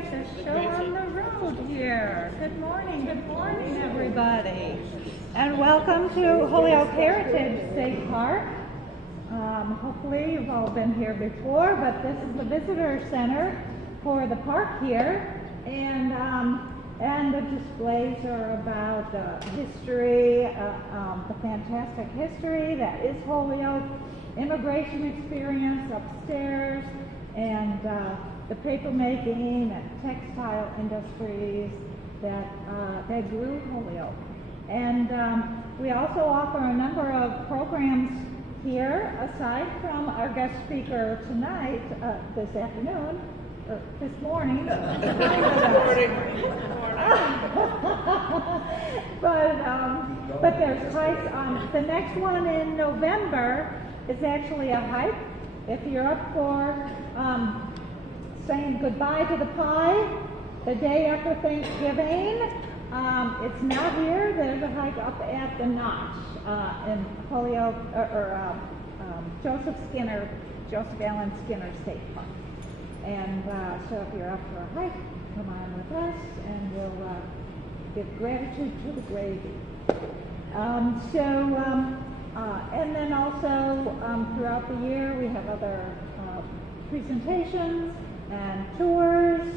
get the show on the road here. Good morning, everybody. And welcome to Holyoke Heritage State Park. Hopefully you've all been here before, but this is the visitor center for the park here. And the displays are about history, the fantastic history that is Holyoke, immigration experience upstairs, and the paper making and textile industries that grew Holyoke. And we also offer a number of programs here, aside from our guest speaker tonight, this afternoon, or this morning. But there's hikes. The next one in November is actually a hike. If you're up for saying goodbye to the pie the day after Thanksgiving, it's not here. There's a hike up at the Notch in Holyoke, Joseph Allen Skinner State Park. And so if you're up for a hike, come on with us, and we'll give gratitude to the gravy. And then also throughout the year we have other presentations and tours.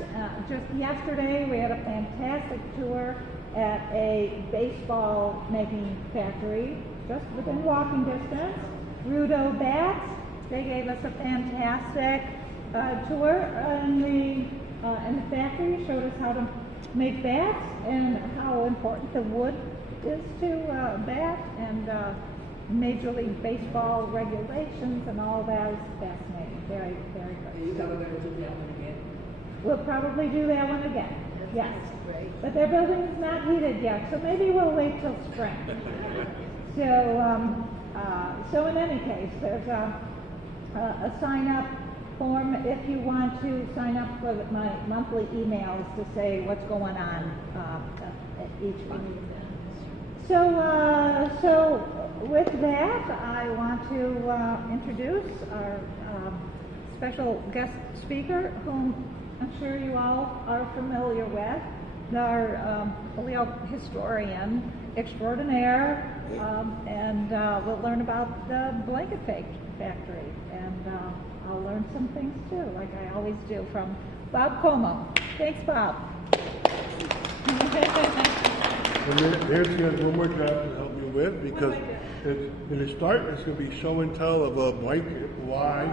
Just yesterday we had a fantastic tour at a baseball making factory just within walking distance. Rudo Bats. They gave us a fantastic tour in the factory, showed us how to make bats and how important the wood is to bat, and Major League Baseball regulations and all that is fascinating. Very, very good. Are you going to do that one again? We'll probably do that one again. Yes. That's great. But their building is not heated yet, so maybe we'll wait till spring. So in any case, there's a sign-up form if you want to sign up for my monthly emails to say what's going on each month. So with that, I want to introduce our special guest speaker, whom I'm sure you all are familiar with, our Holyoke historian extraordinaire, and we'll learn about the blanket factory, and I'll learn some things too, like I always do, from Bob Como. Thanks, Bob. Nancy has one more job to help me with, because in the start it's going to be show and tell of a blanket. Why?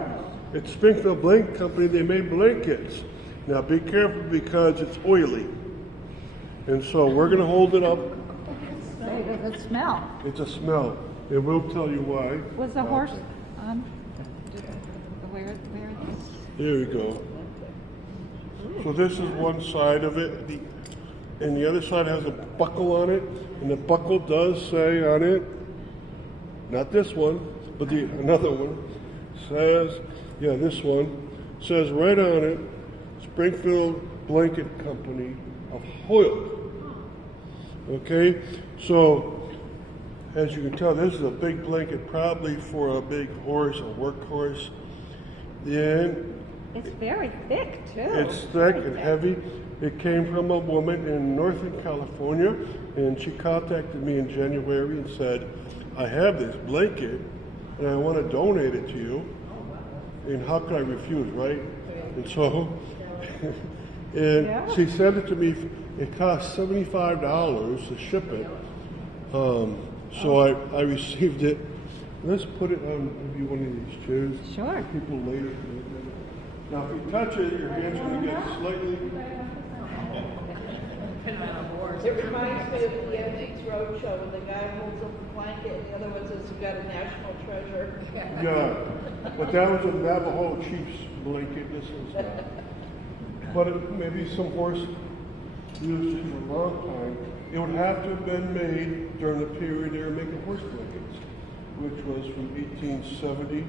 It's Springfield Blanket Company. They made blankets. Now be careful because it's oily, and so we're going to hold it up. The smell. It's a smell, and we'll tell you why. Was the horse on? Where? Here we go. So this is one side of it, and the other side has a buckle on it, and the buckle does say on it, not this one, but another one, says, this one, says right on it, Springfield Blanket Company of Holyoke. Okay, so as you can tell, this is a big blanket, probably for a big horse, a workhorse. And it's very thick too. It's thick and heavy. It came from a woman in Northern California, and she contacted me in January and said, I have this blanket and I want to donate it to you. And how could I refuse, right? And so, she sent it to me. It cost $75 to ship it. So I received it. Let's put it on maybe one of these chairs. Sure. People later. Now, if you touch it, your hand's going to get slightly. It reminds me of the Antiques Roadshow when the guy holds up a blanket and the other one says, "You've got a national treasure." Yeah, but that was a Navajo chief's blanket. This was not. But maybe some horse used it for a long time. It would have to have been made during the period they were making horse blankets, which was from 1870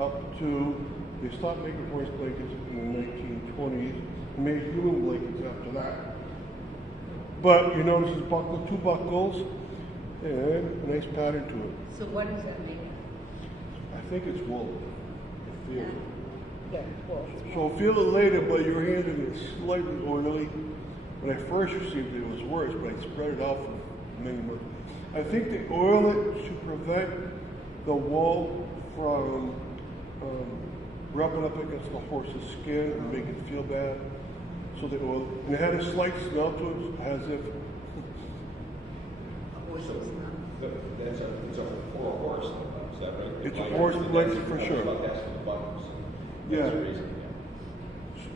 up to, they stopped making horse blankets in the 1920s and made human blankets after that. But you notice it's buckle, two buckles, and a nice pattern to it. So what does that mean? I think it's wool. Yeah. Yeah, cool. So feel it later, but your hand is slightly oily. When I first received it, it was worse, but I spread it out for many months. I think they oil it to prevent the wool from rubbing up against the horse's skin and making it feel bad. So they oil it. And it had a slight smell to it, as if. It's for a horse, is that right? It's a horse blanket for sure. That's for the buttons. Yeah. That's the reason,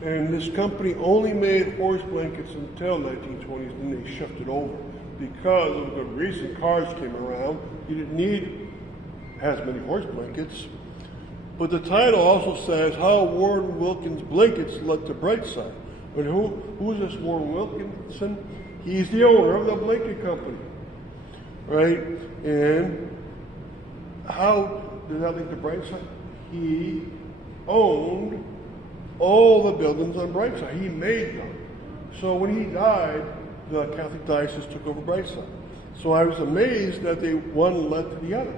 yeah. And this company only made horse blankets until 1920s, and they shifted over. Because of the recent cars came around, you didn't need as many horse blankets. But the title also says how Warren Wilkins blankets led to Brightside. But who is this Warren Wilkinson? He's the owner of the blanket company, right? And how did that lead to Brightside? He owned all the buildings on Brightside. He made them. So when he died, the Catholic diocese took over Brightside. So I was amazed that one led to the other.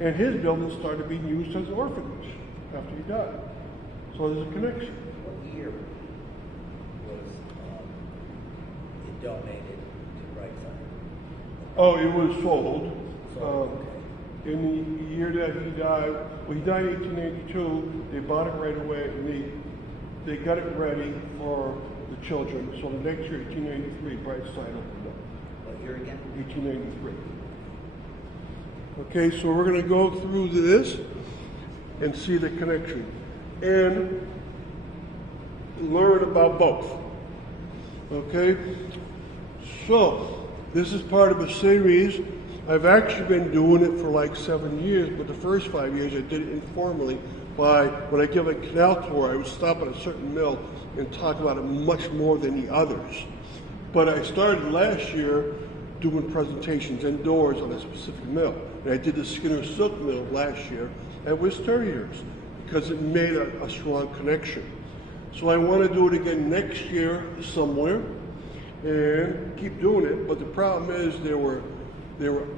And his building started being used as an orphanage after he died. So there's a connection. What year was it donated to Brightside? Oh, it was sold. Okay. In the year that he died, well, he died in 1882. They bought it right away, and they got it ready for the children. So the next year, 1883, Brightside opened up. What year again? 1883. Okay, so we're going to go through this and see the connection and learn about both. Okay, so this is part of a series. I've actually been doing it for like 7 years, but the first 5 years I did it informally by, when I give a canal tour, I would stop at a certain mill and talk about it much more than the others. But I started last year doing presentations indoors on a specific mill. And I did the Skinner Silk Mill last year at Worcester years because it made a strong connection. So I want to do it again next year somewhere and keep doing it. But the problem is there were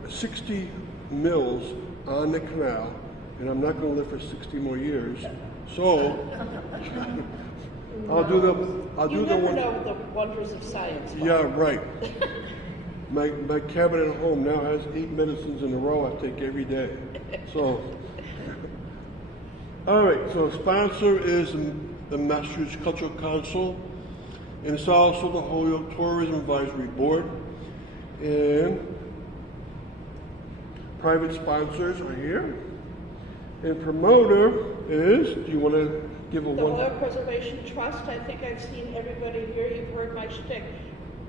60 mills on the canal, and I'm not going to live for 60 more years. So I'll do the one. You never know the wonders of science. Yeah, right. My cabinet at home now has 8 medicines in a row I take every day. So, all right, so sponsor is the Massachusetts Cultural Council, and it's also the Holyoke Tourism Advisory Board. And private sponsors are here. And promoter is, do you want to give a The one? Holyoke Preservation Trust, I think I've seen everybody here. You've heard my shtick.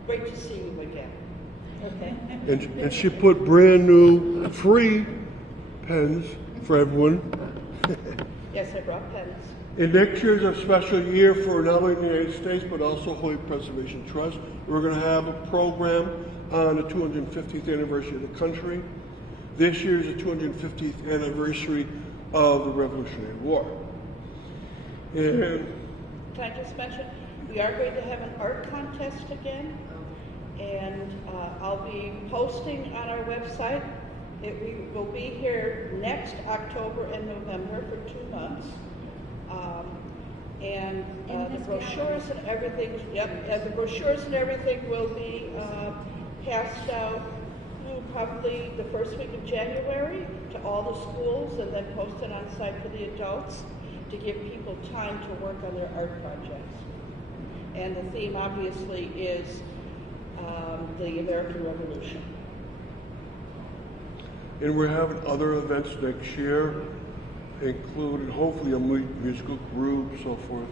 Great to see you again. Okay. And she put brand new free pens for everyone. Yes, I brought pens. And next year is a special year for not only the United States, but also Holyoke Preservation Trust. We're going to have a program on the 250th anniversary of the country. This year is the 250th anniversary of the Revolutionary War. And Can I just mention, we are going to have an art contest again. And I'll be posting on our website. We will be here next October and November for 2 months. And the brochures and everything, the brochures and everything will be passed out probably the first week of January to all the schools and then posted on site for the adults to give people time to work on their art projects. And the theme obviously is the American Revolution. And we're having other events next year, including hopefully a musical group, so forth.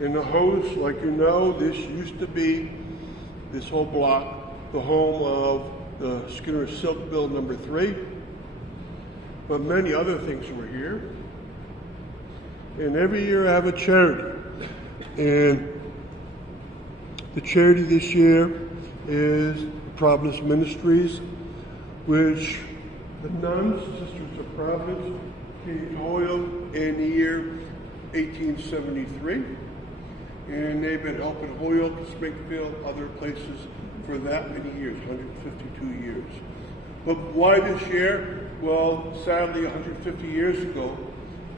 And the host, like you know, this used to be, this whole block, the home of the Skinner Silk Mill number 3. But many other things were here. And every year I have a charity. And the charity this year is Providence Ministries, which the nuns, Sisters of Providence, came to Holyoke in the year 1873. And they've been helping Holyoke, Springfield, other places for that many years, 152 years. But why this year? Well, sadly, 150 years ago,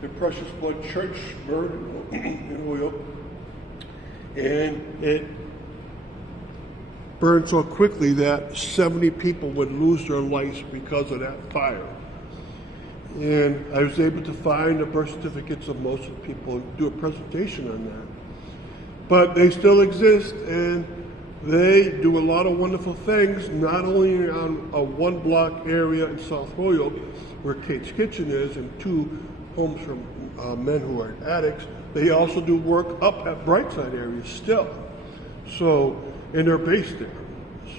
the Precious Blood Church burned in Holyoke, and it burned so quickly that 70 people would lose their lives because of that fire. And I was able to find the birth certificates of most of the people and do a presentation on that. But they still exist, and they do a lot of wonderful things, not only on a one-block area in South Holyoke, where Kate's Kitchen is, and 2 homes from men who are addicts. They also do work up at Brightside area still. So, and they're based there.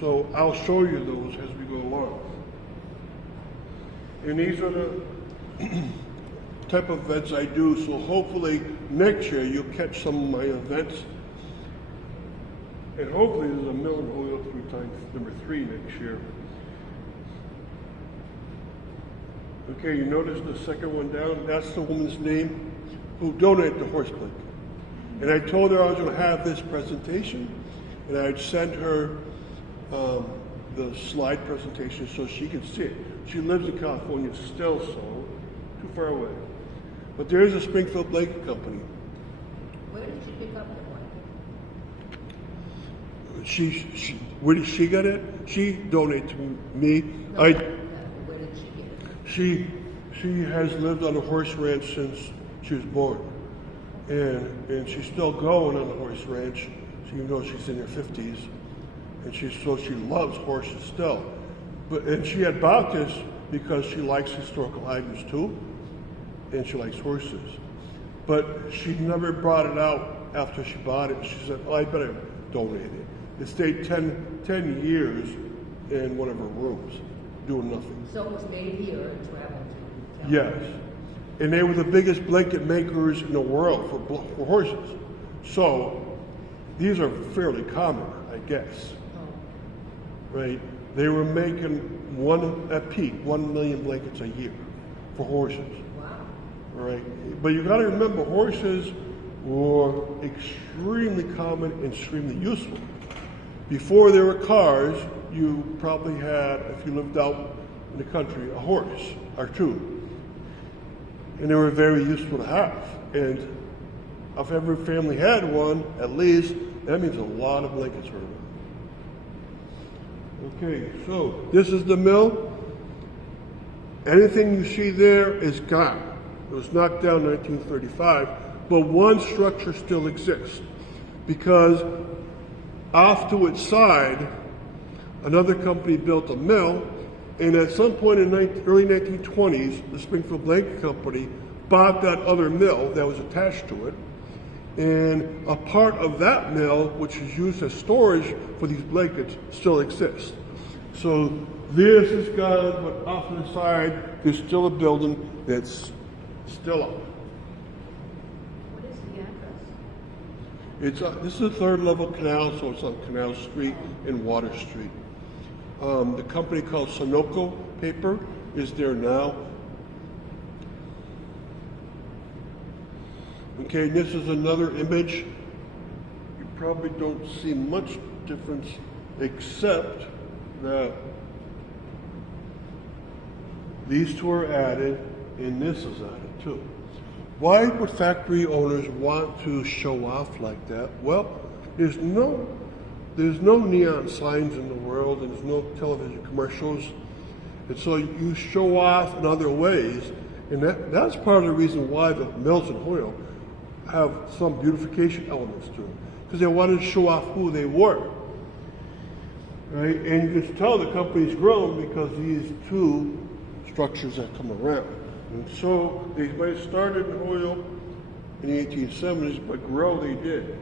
So I'll show you those as we go along. And these are the type of events I do, so hopefully next year you'll catch some of my events. And hopefully there's a mill in Holyoke 3 times number 3 next year. Okay, you notice the second one down? That's the woman's name who donated the horse clinic. And I told her I was going to have this presentation, and I'd send her the slide presentation so she can see it. She lives in California still, so too far away. But there is a Springfield blanket company. Where did you pick up the one? Where did she get it? She donated to me. No, where did she get it? She has lived on a horse ranch since she was born, and she's still going on the horse ranch, even though she's in her 50s, and she loves horses still. And she had bought this because she likes historical items too, and she likes horses. But she never brought it out after she bought it. She said, "Oh, I better donate it." It stayed 10 years in one of her rooms, doing nothing. So it was made here and traveled to. Yes. And they were the biggest blanket makers in the world for horses. So these are fairly common, I guess. Right? They were making at peak 1 million blankets a year for horses. Wow. Right? But you got to remember, horses were extremely common and extremely useful. Before there were cars, you probably had, if you lived out in the country, a horse or 2. And they were very useful to have. And if every family had one, at least, that means a lot of blankets were around. Okay, so this is the mill. Anything you see there is gone. It was knocked down in 1935, but one structure still exists, because off to its side, another company built a mill, and at some point in the early 1920s, the Springfield Blanket Company bought that other mill that was attached to it, and a part of that mill, which is used as storage for these blankets, still exists. So this is gone, but off to the side, there's still a building that's still up. What is the address? This is a 3rd level canal, so it's on Canal Street and Water Street. The company called Sunoco Paper is there now. Okay, this is another image. You probably don't see much difference, except that these 2 are added and this is added too. Why would factory owners want to show off like that? Well, there's no neon signs in the world, and there's no television commercials, and so you show off in other ways, and that's part of the reason why the mills in Holyoke have some beautification elements to them, because they wanted to show off who they were, right? And you can tell the company's grown because these 2 structures have come around. And so they might have started in Holyoke in the 1870s, but grow they did.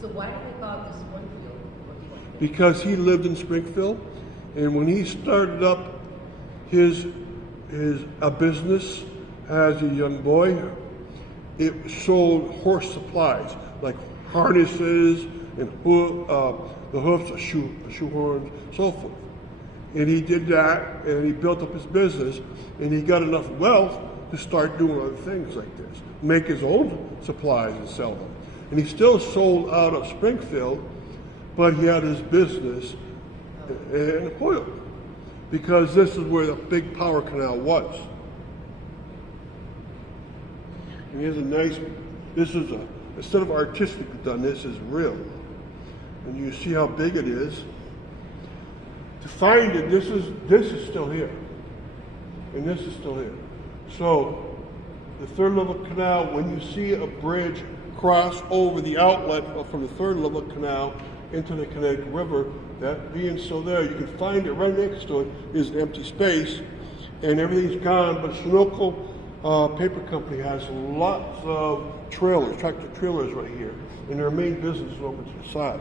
So why do they call this Springfield? Because he lived in Springfield, and when he started up his business as a young boy, it sold horse supplies like harnesses and the hoofs, shoe horns, so forth. And he did that, and he built up his business, and he got enough wealth to start doing other things like this, make his own supplies and sell them. And he still sold out of Springfield, but he had his business in Holyoke, because this is where the big power canal was. And here's a nice, this is instead of artistic done, this is real. And you see how big it is. To find it, this is still here. And this is still here. So, the third level canal, when you see a bridge cross over the outlet from the third level canal into the Connecticut River, that being still there, you can find it right next to it is an empty space, and everything's gone, but Sunoco Paper Company has lots of trailers, tractor trailers right here, and their main business is over to the side.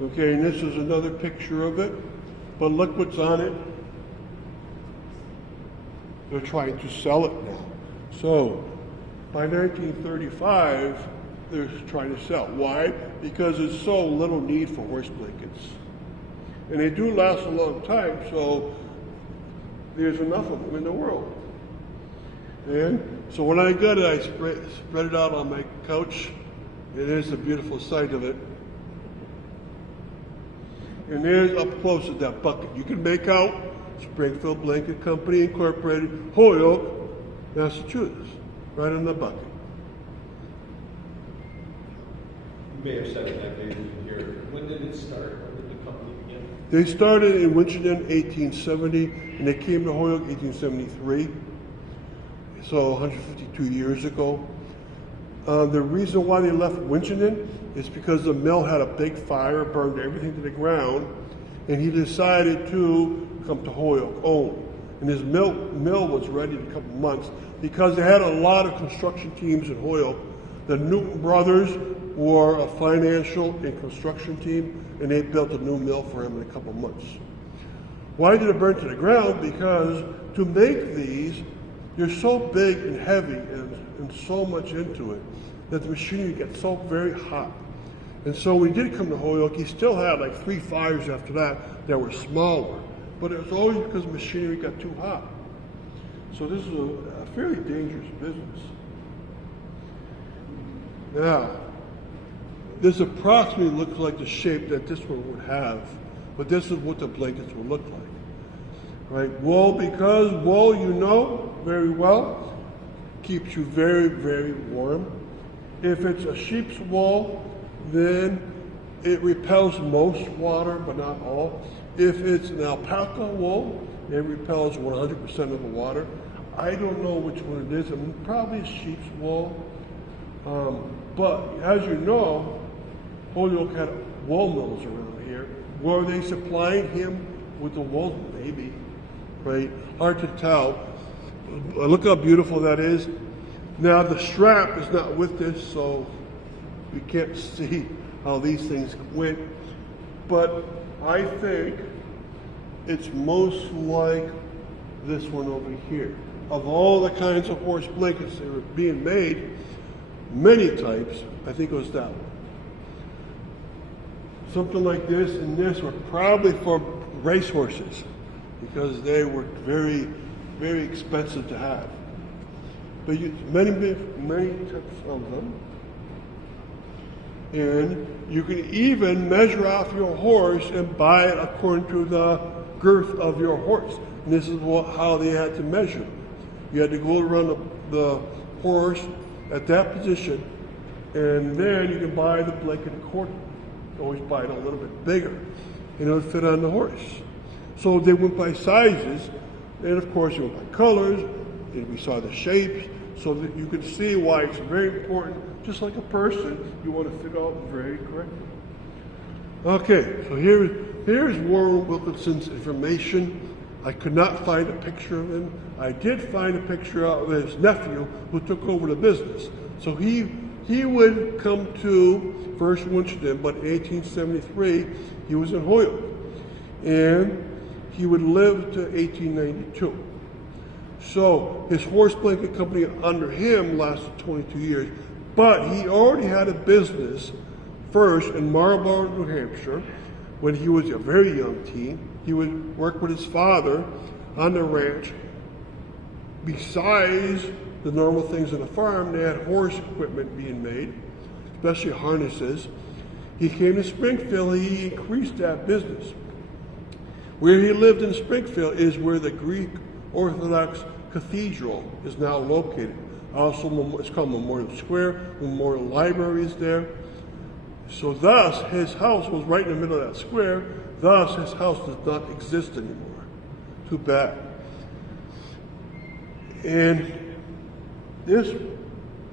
Okay, and this is another picture of it, but look what's on it. They're trying to sell it now. So, by 1935, they're trying to sell. Why? Because there's so little need for horse blankets. And they do last a long time, so there's enough of them in the world. And so when I got it, I spread it out on my couch. It is a beautiful sight of it. And there's up close at that bucket. You can make out Springfield Blanket Company Incorporated, Holyoke, Massachusetts, right on the bucket. You may have said that maybe here. When did it start? When did the company begin? They started in Winchendon 1870, and they came to Holyoke 1873, so 152 years ago. The reason why they left Winchendon is because the mill had a big fire, burned everything to the ground, and he decided to come to Holyoke, own. And his mill was ready in a couple months because they had a lot of construction teams in Holyoke. The Newton brothers were a financial and construction team, and they built a new mill for him in a couple months. Why did it burn to the ground? Because to make these, they're so big and heavy and so much into it that the machinery gets so very hot. And so when he did come to Holyoke, he still had like 3 fires after that were smaller. But it was always because the machinery got too hot. So this is a fairly dangerous business. Now, this approximately looks like the shape that this one would have, but this is what the blankets would look like. Right? Wool, because wool, you know very well, keeps you very, very warm. If it's a sheep's wool, then it repels most water, but not all. If it's an alpaca wool, it repels 100% of the water. I don't know which one it is. Probably sheep's wool. But as you know, Holyoke had wool mills around here. Were they supplying him with the wool? Maybe, right? Hard to tell. Look how beautiful that is. Now the strap is not with this, so you can't see how these things went. But I think it's most like this one over here. Of all the kinds of horse blankets that were being made, many types, I think it was that one. Something like this and this were probably for racehorses because they were very, very expensive to have. But many types of them. And you can even measure off your horse and buy it according to the girth of your horse. And this is how they had to measure. You had to go around the horse at that position, and then you can buy the blanket accordingly. You always buy it a little bit bigger, and it would fit on the horse. So they went by sizes, and of course they went by colors, and we saw the shapes, so that you can see why it's very important. Just like a person, you want to fit out very correctly. Okay, so here's Warren Wilkinson's information. I could not find a picture of him. I did find a picture of his nephew who took over the business. So he would come to first Winchendon, but in 1873 he was in Holyoke, and he would live to 1892. So his horse blanket company under him lasted 22 years, but he already had a business first in Marlborough, New Hampshire, when he was a very young teen. He would work with his father on the ranch. Besides the normal things on the farm, they had horse equipment being made, especially harnesses. He came to Springfield, he increased that business. Where he lived in Springfield is where the Greek Orthodox Cathedral is now located. Also, it's called Memorial Square. Memorial Library is there. So thus, his house was right in the middle of that square. Thus, his house does not exist anymore. Too bad. And this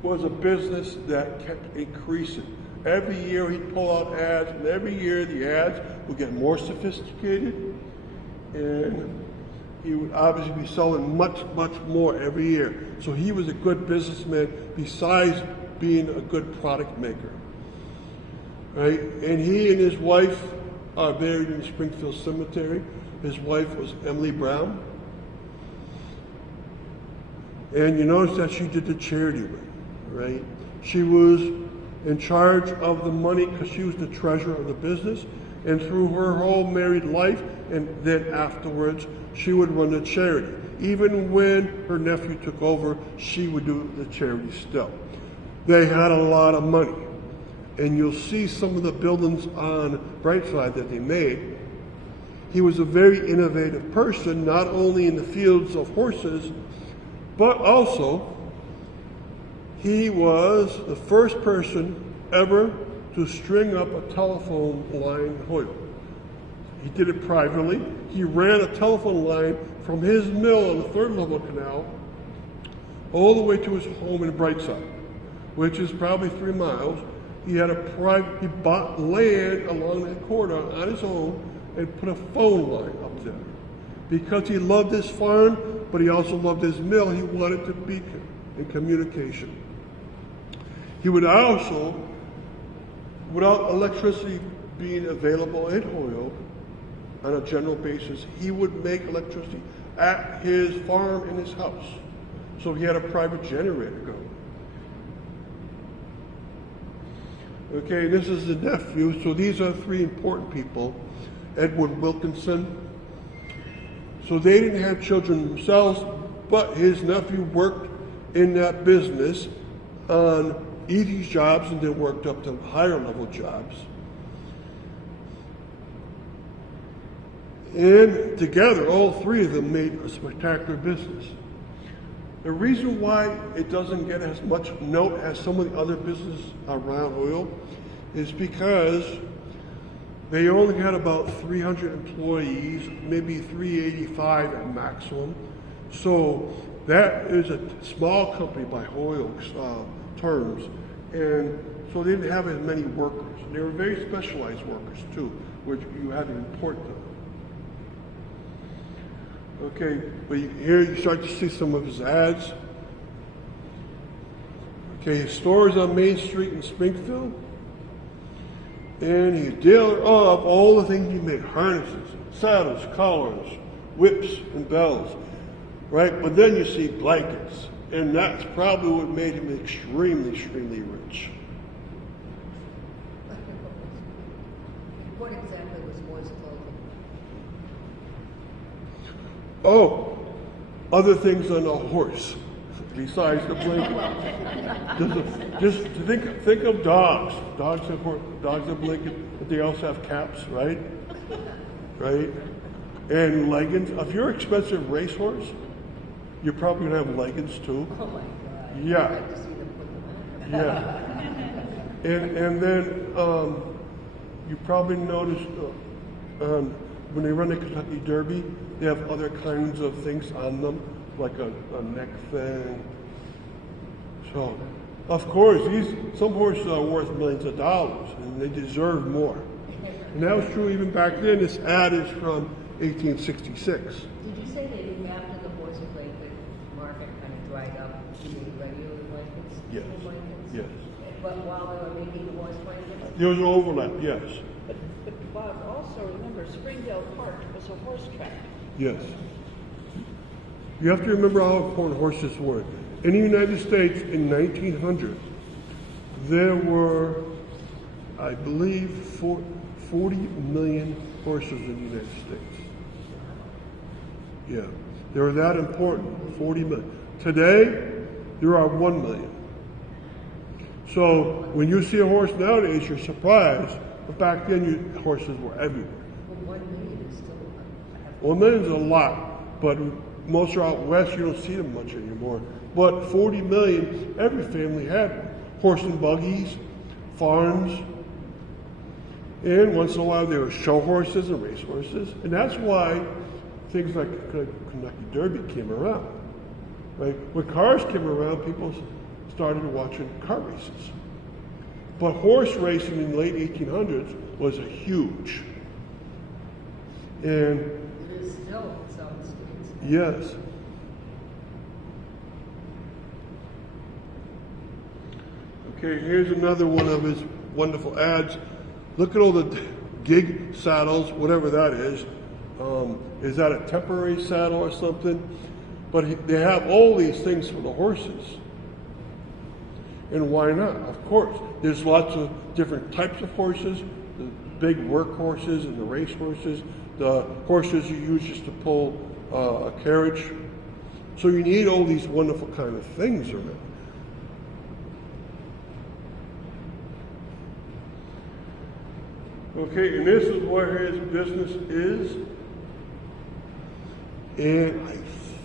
was a business that kept increasing. Every year he'd pull out ads, and every year the ads would get more sophisticated, and he would obviously be selling much, much more every year. So he was a good businessman besides being a good product maker. Right? And he and his wife are buried in the Springfield Cemetery. His wife was Emily Brown. And you notice that she did the charity work, right? She was in charge of the money because she was the treasurer of the business. And through her whole married life, and then afterwards, she would run the charity. Even when her nephew took over, she would do the charity still. They had a lot of money. And you'll see some of the buildings on Brightside that they made. He was a very innovative person, not only in the fields of horses, but also he was the first person ever to string up a telephone line in Holyoke. He did it privately. He ran a telephone line from his mill on the third level canal all the way to his home in Brightside, which is probably 3 miles. He bought land along that corridor on his own and put a phone line up there. Because he loved his farm, but he also loved his mill, he wanted to be in communication. He would also, without electricity being available in Holyoke on a general basis, he would make electricity at his farm in his house. So he had a private generator going. Okay, this is the nephew. So these are 3 important people. Edward Wilkinson. So they didn't have children themselves, but his nephew worked in that business on easy jobs and then worked up to higher level jobs. And together, all 3 of them made a spectacular business. The reason why it doesn't get as much note as some of the other businesses around Holyoke is because they only had about 300 employees, maybe 385 at maximum. So that is a small company by Holyoke's terms. And so they didn't have as many workers. They were very specialized workers too, which you had to import them. Okay, but here you start to see some of his ads. Okay, his store is on Main Street in Springfield. And he's a dealer of all the things he made: harnesses, saddles, collars, whips, and bells. Right? But then you see blankets. And that's probably what made him extremely, extremely rich. What exactly was Moore's clothing? Oh, other things on a horse besides the blanket. just think of dogs. Dogs have blankets, but they also have caps, right? Right? And leggings. If you're an expensive racehorse, you're probably gonna have leggings too. Oh my God. Yeah. I'd like to see them put them on. Yeah. And then you probably noticed when they run the Kentucky Derby, they have other kinds of things on them, like a neck thing. So, of course, some horses are worth millions of dollars, and they deserve more. And that was true even back then. This ad is from 1866. Did you say that after the horse blanket market kind of dried up, you made regular blankets? Yes. Little blankets? Yes. But while they were making the horse blankets? There was an overlap, yes. But Bob, also remember, Springdale Park was a horse track. Yes. You have to remember how important horses were. In the United States in 1900, there were, I believe, 40 million horses in the United States. Yeah, they were that important, 40 million. Today, there are 1 million. So when you see a horse nowadays, you're surprised, but back then horses were everywhere. Well, 1 million is still Well, $1 million's a lot, but most are out west, you don't see them much anymore. But 40 million, every family had one. Horse and buggies, farms, and once in a while there were show horses and race horses, and that's why things like Kentucky Derby came around. Right? When cars came around, people started watching car races. But horse racing in the late 1800s was a huge. And It is still in some states. yes. Okay, here's another one of his wonderful ads. Look at all the gig saddles, whatever that is. Is that a temporary saddle or something? But they have all these things for the horses. And why not? Of course, there's lots of different types of horses, the big work horses and the race horses, the horses you use just to pull a carriage. So you need all these wonderful kind of things around. Okay, and this is where his business is. And I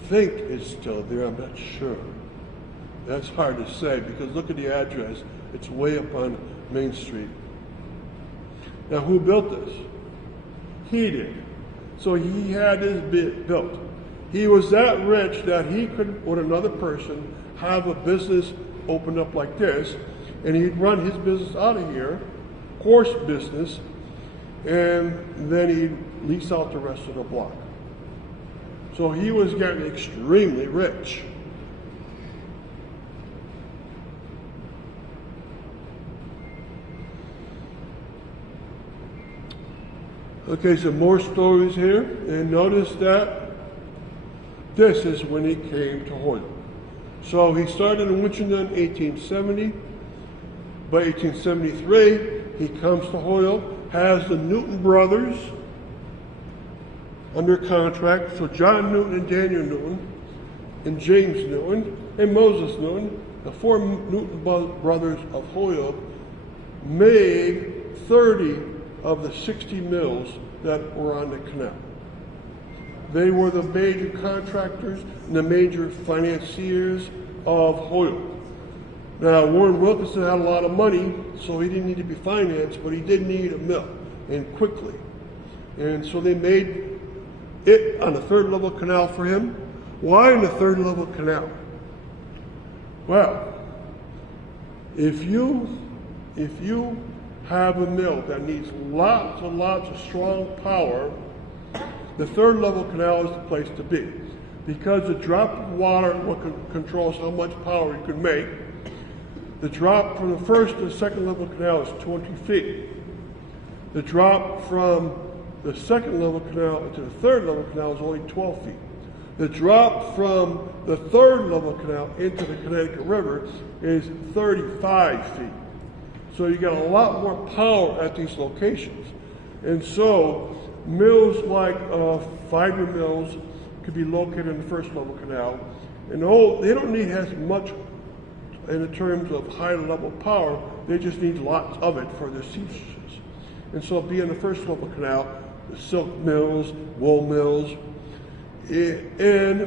think it's still there, I'm not sure. That's hard to say because look at the address. It's way up on Main Street. Now, who built this? He did. So he had this built. He was that rich that he could, with another person, have a business opened up like this, and he'd run his business out of here, horse business, and then he'd lease out the rest of the block. So he was getting extremely rich. Okay, some more stories here, and notice that this is when he came to Holyoke. So he started in Winchendon in 1870. By 1873, he comes to Holyoke, has the Newton brothers under contract. So John Newton and Daniel Newton and James Newton and Moses Newton, the four Newton brothers of Holyoke, made 30 of the 60 mills that were on the canal. They were the major contractors and the major financiers of Holyoke. Now, Warren Wilkinson had a lot of money, so he didn't need to be financed, but he did need a mill, and quickly. And so they made it on the third level canal for him. Why in the third level canal? Well, if you have a mill that needs lots and lots of strong power, the third level canal is the place to be. Because the drop of water controls how much power you can make. The drop from the first to the second level canal is 20 feet. The drop from the second level canal to the third level canal is only 12 feet. The drop from the third level canal into the Connecticut River is 35 feet. So you get a lot more power at these locations. And so mills like fiber mills could be located in the first level canal. And they don't need as much in terms of high level power, they just need lots of it for their seamstresses. And so be in the first level canal, the silk mills, wool mills, and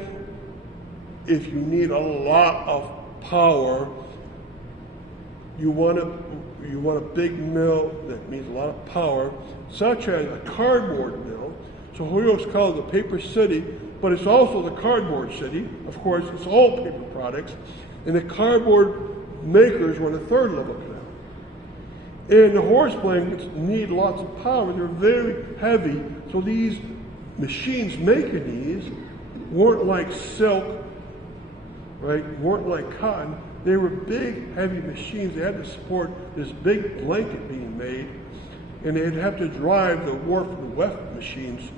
if you need a lot of power, you want a big mill that needs a lot of power, such as a cardboard mill. So Holyoke's called the paper city, but it's also the cardboard city. Of course, it's all paper products. And the cardboard makers were in the third level canal. And the horse blankets need lots of power. They're very heavy. So these machines making these weren't like silk, right? Weren't like cotton. They were big, heavy machines. They had to support this big blanket being made. And they'd have to drive the warp and weft machines.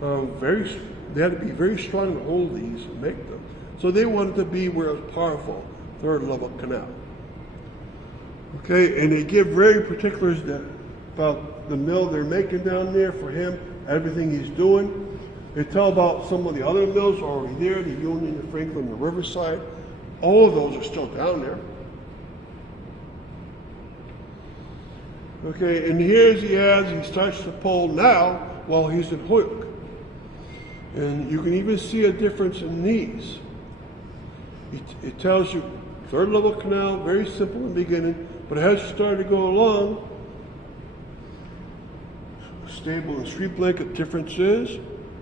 They had to be very strong to hold these and make them. So they wanted to be where it was powerful, third level canal. Okay, and they give very particulars about the mill they're making down there for him, everything he's doing. They tell about some of the other mills already there, the Union, the Franklin, the Riverside. All of those are still down there. Okay, and here's the ads he starts to pull now while he's in Holyoke. And you can even see a difference in these. It tells you third level canal, very simple in the beginning, but as you start to go along, stable and street blanket difference is,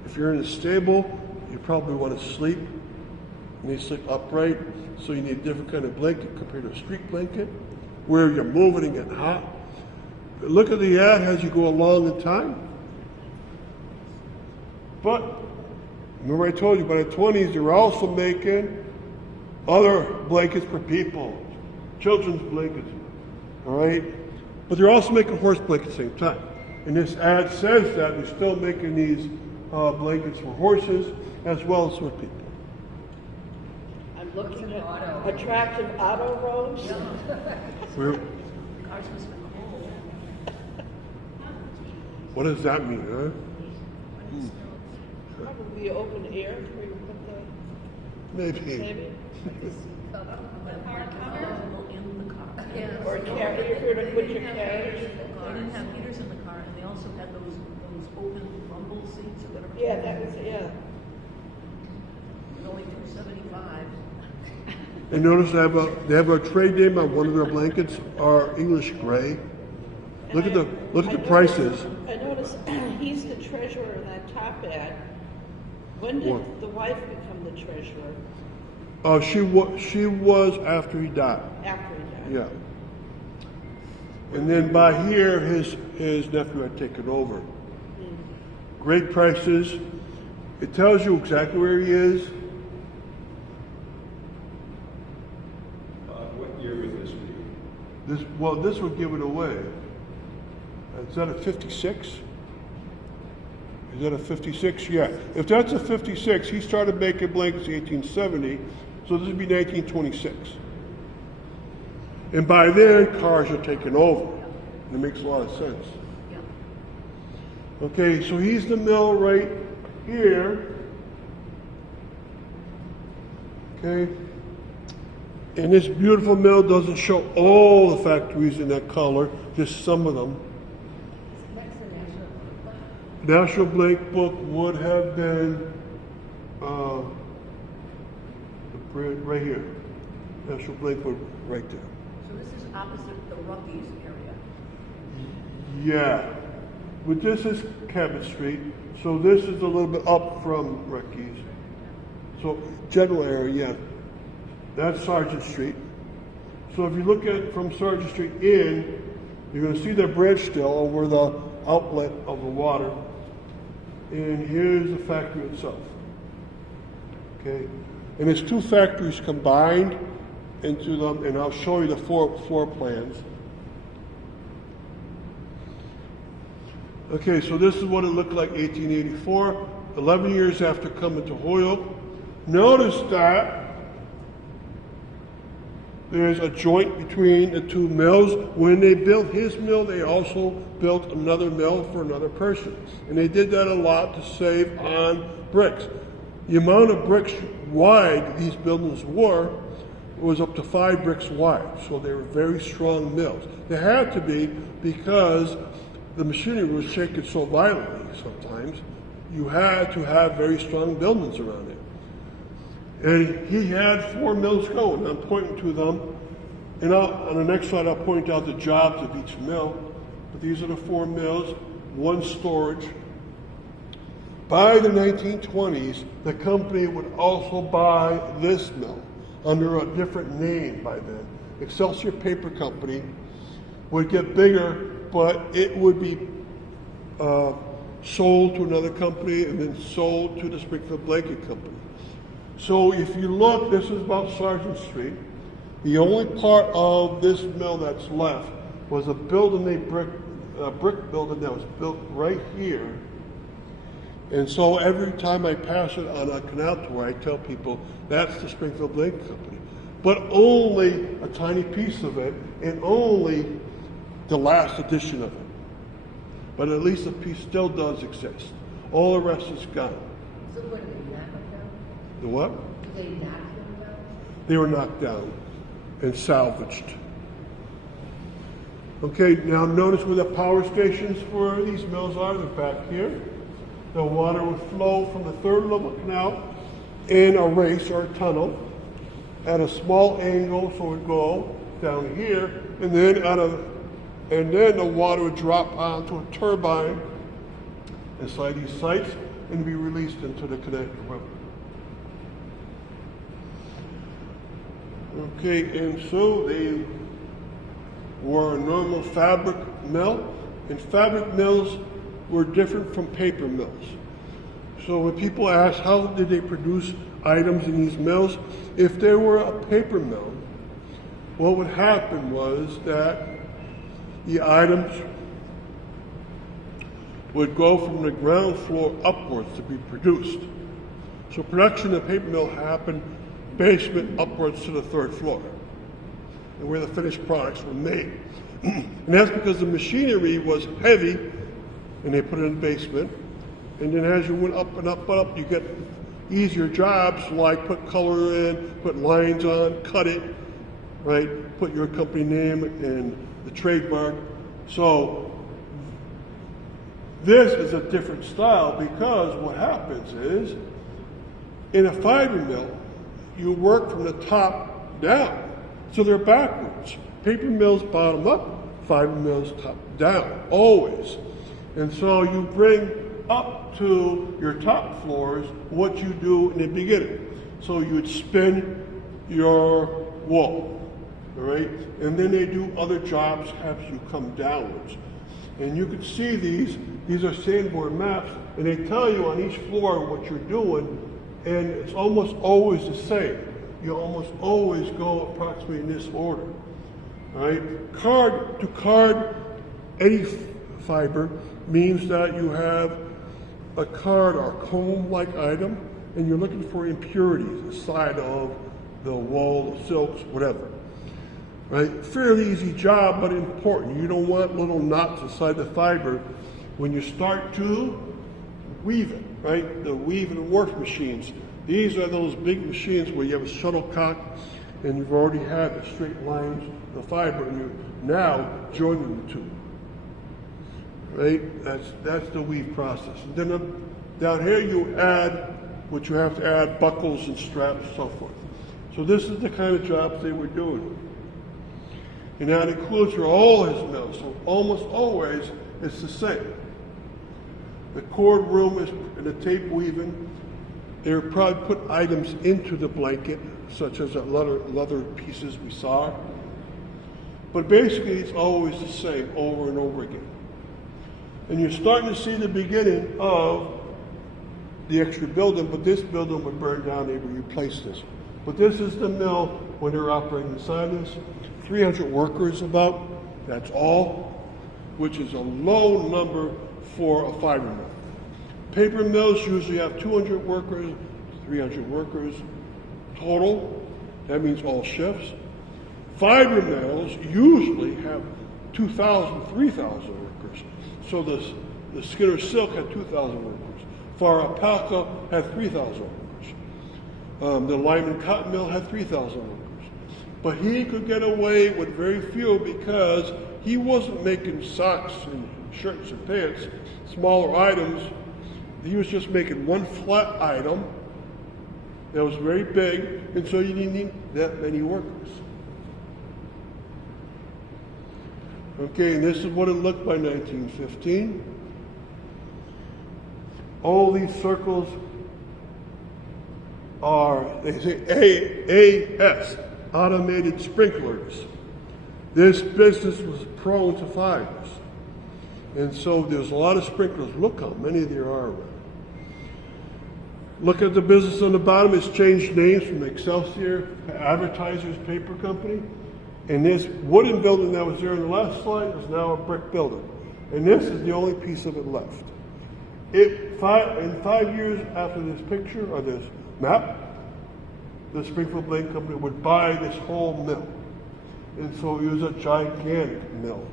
if you're in a stable, you probably want to sleep. You need to sleep upright, so you need a different kind of blanket compared to a street blanket, where you're moving and getting hot. But look at the ad as you go along in time. But remember I told you by the 20s, they were also making other blankets for people, children's blankets, all right? But they're also making horse blankets at the same time. And this ad says that they're still making these blankets for horses as well as for people. I'm looking at attractive auto robes. Where- What does that mean, huh? Probably open air where you put the, Maybe. maybe? Yeah. Or carrier, here to put your carriage. They didn't have heaters in the car, and they also had those open rumble seats or whatever. Yeah, that was, yeah. Only $275. And notice they have a trade name on one of their blankets are English gray. Look at the prices. I noticed he's the treasurer in that top ad. When did What? the wife become the treasurer? She was after he died. After he died? Yeah. And then by here, his nephew had taken over. Great prices. It tells you exactly where he is. What year would this be? This would give it away. Is that a 56? Is that a 56? Yeah. If that's a 56, he started making blankets in 1870, so this would be 1926. And by then, cars are taking over. And it makes a lot of sense. Yeah. Okay, so he's the mill right here. Okay. And this beautiful mill doesn't show all the factories in that color, just some of them. National Blank Book would have been right here. National Blank Book right there. So this is opposite the Rockies area. Yeah. But this is Cabot Street, so this is a little bit up from Rockies. So general area, yeah. That's Sargent Street. So if you look at from Sargent Street in, you're going to see the bridge still over the outlet of the water. And here's the factory itself. Okay, and it's two factories combined into them, and I'll show you the floor plans. Okay, so this is what it looked like 1884, 11 years after coming to Holyoke. Notice that there's a joint between the two mills. When they built his mill, they also built another mill for another person. And they did that a lot to save on bricks. The amount of bricks wide these buildings were was up to 5 bricks wide. So they were very strong mills. They had to be because the machinery was shaken so violently sometimes. You had to have very strong buildings around it. And he had 4 mills going. I'm pointing to them. And on the next slide, I'll point out the jobs of each mill. But these are the 4 mills, 1 storage. By the 1920s, the company would also buy this mill under a different name by then. Excelsior Paper Company would get bigger, but it would be sold to another company and then sold to the Springfield Blanket Company. So if you look, this is about Sargent Street. The only part of this mill that's left was a building, a brick building that was built right here. And so every time I pass it on a canal tour, I tell people that's the Springfield Blanket Company. But only a tiny piece of it, and only the last edition of it. But at least the piece still does exist. All the rest is gone. So what, did they knock them down? The what? Did they knock them down? They were knocked down and salvaged. Okay, now notice where the power stations for these mills are. They're back here. the water would flow from the third level canal in a race or a tunnel at a small angle, so it would go down here, and then the water would drop onto a turbine inside these sites and be released into the Connecticut River. Okay, and so they were a normal fabric mill, and fabric mills were different from paper mills. So when people ask how did they produce items in these mills, if there were a paper mill, what would happen was that the items would go from the ground floor upwards to be produced. So production in the paper mill happened basement upwards to the third floor, and where the finished products were made. And that's because the machinery was heavy, and they put it in the basement. And then as you went up and up and up, you get easier jobs like put color in, put lines on, cut it, right? Put your company name and the trademark. So this is a different style, because what happens is in a fiber mill, you work from the top down. So they're backwards. Paper mills bottom up, fiber mills top down, always. And so you bring up to your top floors what you do in the beginning. So you would spin your wool, all right? And then they do other jobs, have you come downwards. And you can see these are sandboard maps, and they tell you on each floor what you're doing, and it's almost always the same. You almost always go approximately in this order, all right? Card to card, any fiber means that you have a card or comb-like item, and you're looking for impurities inside of the wool, the silks, whatever. Right? Fairly easy job, but important. You don't want little knots inside the fiber when you start to weave it, right? The weave and work machines. These are those big machines where you have a shuttlecock and you've already had the straight lines, the fiber, and you're now joining the two. Right? That's the weave process. And then down here you add what you have to add, buckles and straps and so forth. So this is the kind of jobs they were doing. And that includes for all his mills, so almost always it's the same. The cord room is in the tape weaving. They would probably put items into the blanket, such as the leather pieces we saw. But basically it's always the same over and over again. And you're starting to see the beginning of the extra building, but this building would burn down, they would replace this. But this is the mill when they're operating inside this. 300 workers about, that's all, which is a low number for a fiber mill. Paper mills usually have 200 workers, 300 workers total. That means all shifts. Fiber mills usually have 2,000, 3,000 workers. So the Skinner Silk had 2,000 workers. Farah Alpaca had 3,000 workers. The Lyman Cotton Mill had 3,000 workers. But he could get away with very few because he wasn't making socks and shirts and pants, smaller items. He was just making one flat item that was very big, and so you didn't need that many workers. Okay, and this is what it looked by 1915. All these circles are, they say AAS, automated sprinklers. This business was prone to fires. And so there's a lot of sprinklers. Look how many there are around. Look at the business on the bottom. It's changed names from Excelsior to Advertisers Paper Company. And this wooden building that was there in the last slide is now a brick building. And this is the only piece of it left. In 5 years after this picture, or this map, the Springfield Blade Company would buy this whole mill. And so it was a gigantic mill.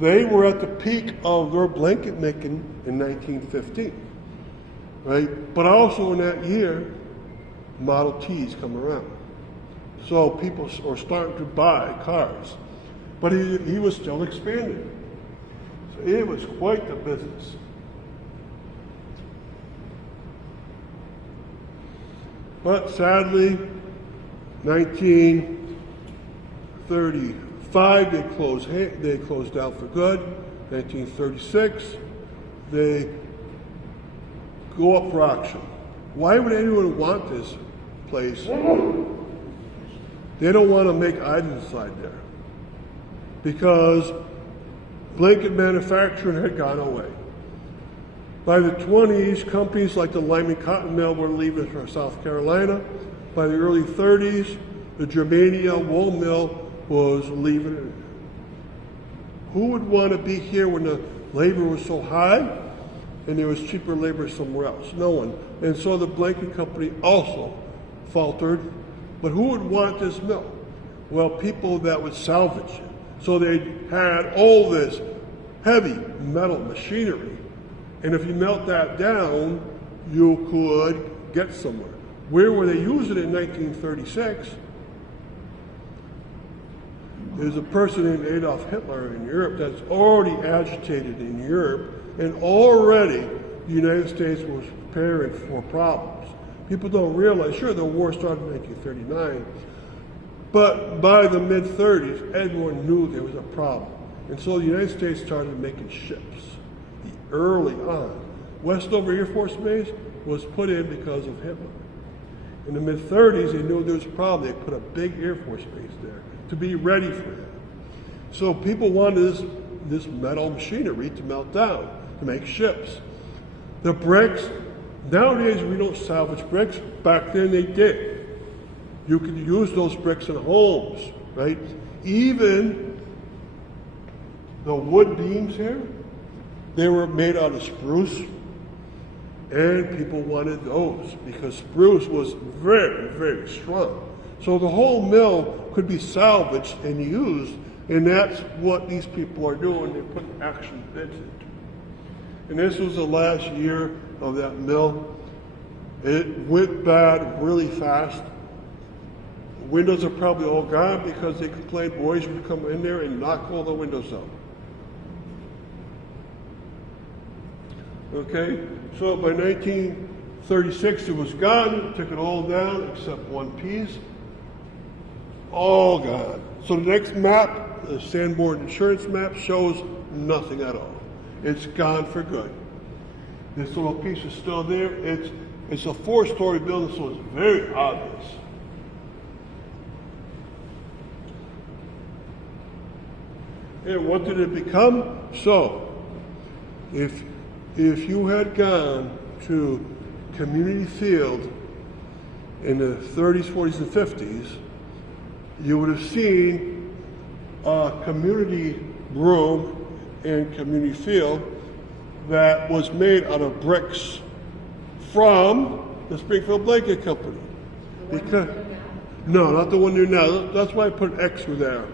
They were at the peak of their blanket making in 1915, right? But also in that year, Model Ts come around. So people are starting to buy cars. But he was still expanding. So it was quite the business. But sadly, 1935 they closed down for good. 1936 they go up for auction. Why would anyone want this place? They don't want to make items inside there because blanket manufacturing had gone away. By the 20s, companies like the Lyman Cotton Mill were leaving for South Carolina. By the early 30s, the Germania wool mill was leaving. Who would want to be here when the labor was so high and there was cheaper labor somewhere else? No one. And so the blanket company also faltered. But who would want this mill? Well, people that would salvage it. So they had all this heavy metal machinery. And if you melt that down, you could get somewhere. Where were they using it in 1936? There's a person named Adolf Hitler in Europe that's already agitated in Europe, and already the United States was preparing for problems. People don't realize, sure, the war started in 1939, but by the mid-30s, everyone knew there was a problem. And so the United States started making ships early on. Westover Air Force Base was put in because of Hitler. In the mid-30s, they knew there was a problem. They put a big Air Force base there to be ready for him. So people wanted this metal machinery to melt down, to make ships. The bricks, nowadays we don't salvage bricks. Back then they did. You could use those bricks in homes, right? Even the wood beams here, they were made out of spruce, and people wanted those because spruce was very, very strong. So the whole mill could be salvaged and used, and that's what these people are doing. They're putting action bids into it. And this was the last year of that mill. It went bad really fast. Windows are probably all gone because they complained boys would come in there and knock all the windows out. Okay, so by 1936 it was gone, took it all down except one piece, all gone. So the next map, the Sanborn insurance map, shows nothing at all. It's gone for good. This little piece is still there. It's a 4-story building, so it's very obvious. And what did it become? So, if you had gone to Community Field in the 30s, 40s, and 50s, you would have seen a community room in Community Field that was made out of bricks from the Springfield Blanket Company. Because, no, not the one there now. That's why I put an X through there.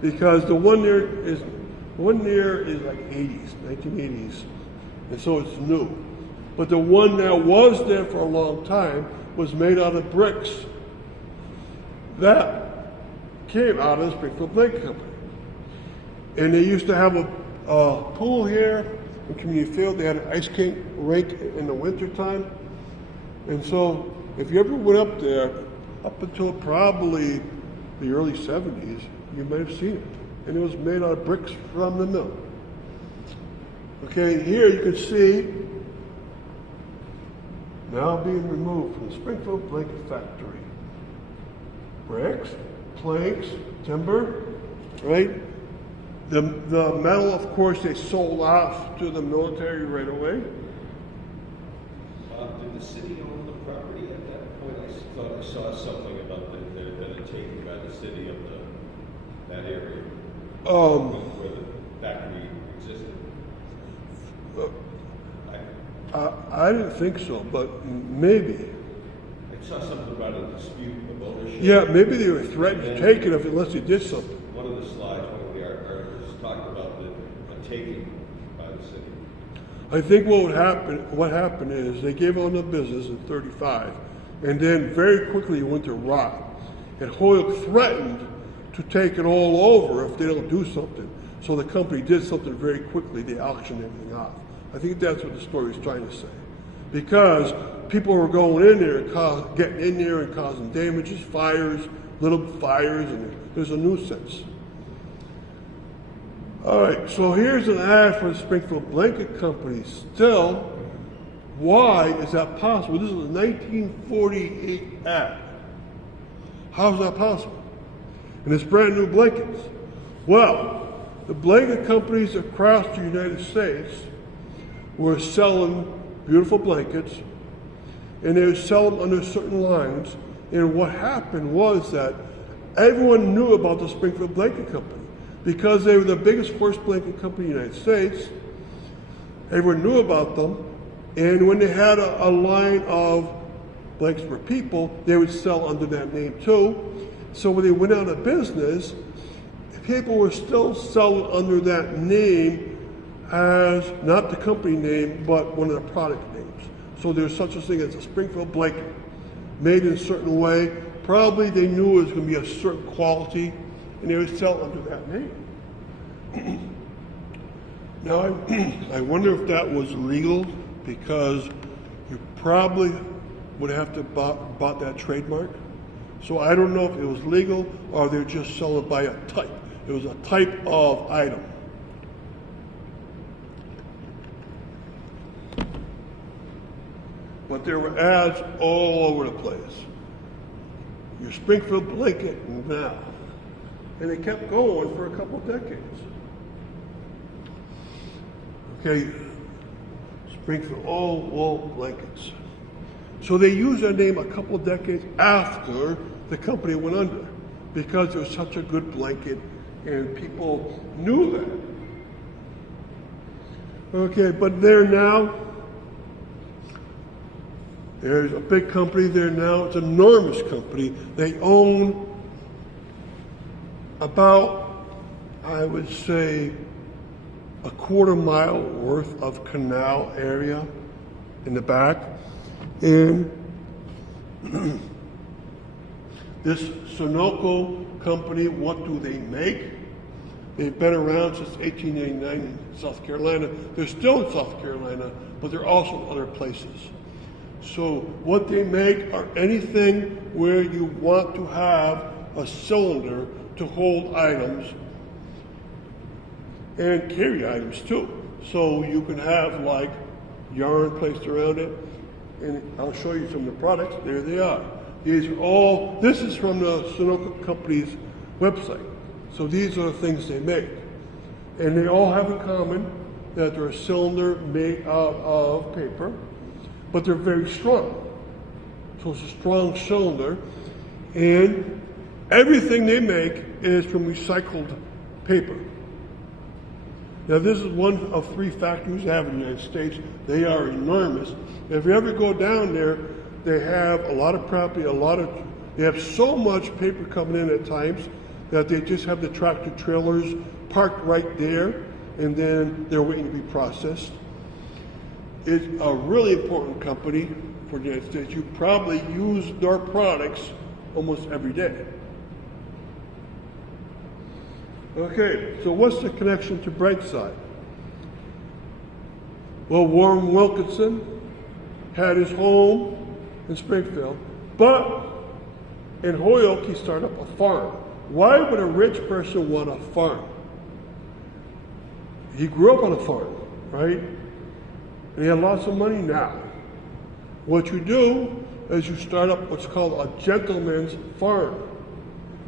Because the one there is like 80s, 1980s. And so it's new. But the one that was there for a long time was made out of bricks. That came out of the Springfield Blanket Company. And they used to have a pool here in Community Field. They had an ice skate rink in the wintertime. And so if you ever went up there, up until probably the early 70s, you might have seen it. And it was made out of bricks from the mill. Okay, here you can see now being removed from the Springfield Blanket Factory. Bricks, planks, timber, right? The metal, of course, they sold off to the military right away. Did the city own the property at that point? I thought I saw something about the taking by the city of that area where the factory existed. I didn't think so, but maybe. I saw something about a dispute of ownership. Yeah, maybe they were threatened to take it unless they did something. One of the slides, one of the articles, talked about the taking by the city. I think what happened is they gave on the business in 35, and then very quickly it went to rot. And Holyoke threatened to take it all over if they don't do something. So the company did something very quickly. They auctioned everything off. I think that's what the story is trying to say. Because people were going in there, getting in there and causing damages, fires, little fires, and there's a nuisance. All right, so here's an ad for the Springfield Blanket Company. Still, why is that possible? This is a 1948 ad. How is that possible? And it's brand new blankets. Well, the blanket companies across the United States were selling beautiful blankets, and they would sell them under certain lines. And what happened was that everyone knew about the Springfield Blanket Company because they were the biggest horse blanket company in the United States. Everyone knew about them, and when they had a line of blankets for people, they would sell under that name too. So when they went out of business, people were still selling under that name as not the company name, but one of the product names. So there's such a thing as a Springfield blanket, made in a certain way. Probably they knew it was going to be a certain quality, and they would sell under that name. Now, I wonder if that was legal, because you probably would have to bought that trademark. So I don't know if it was legal or they're just selling by a type. It was a type of item. But there were ads all over the place. Your Springfield blanket now. And they kept going for a couple of decades. Okay, Springfield all wool blankets. So they used that name a couple of decades after the company went under, because it was such a good blanket and people knew that. Okay, but there now, there's a big company there now. It's an enormous company. They own about, I would say, a quarter mile worth of canal area in the back. And this Sunoco company, what do they make? They've been around since 1889 in South Carolina. They're still in South Carolina, but they're also in other places. So what they make are anything where you want to have a cylinder to hold items and carry items too. So you can have like yarn placed around it, and I'll show you some of the products. There they are. These are all, this is from the Sunoco company's website. So these are the things they make. And they all have in common that they're a cylinder made out of paper, but they're very strong. So it's a strong cylinder, and everything they make is from recycled paper. Now this is one of 3 factories they have in the United States. They are enormous. If you ever go down there, they have a lot of property, they have so much paper coming in at times that they just have the tractor trailers parked right there, and then they're waiting to be processed. It's a really important company for the United States. You probably use their products almost every day. Okay, so what's the connection to Brightside? Well, Warren Wilkinson had his home in Springfield, but in Holyoke he started up a farm. Why would a rich person want a farm? He grew up on a farm, right? And he had lots of money now. What you do is you start up what's called a gentleman's farm.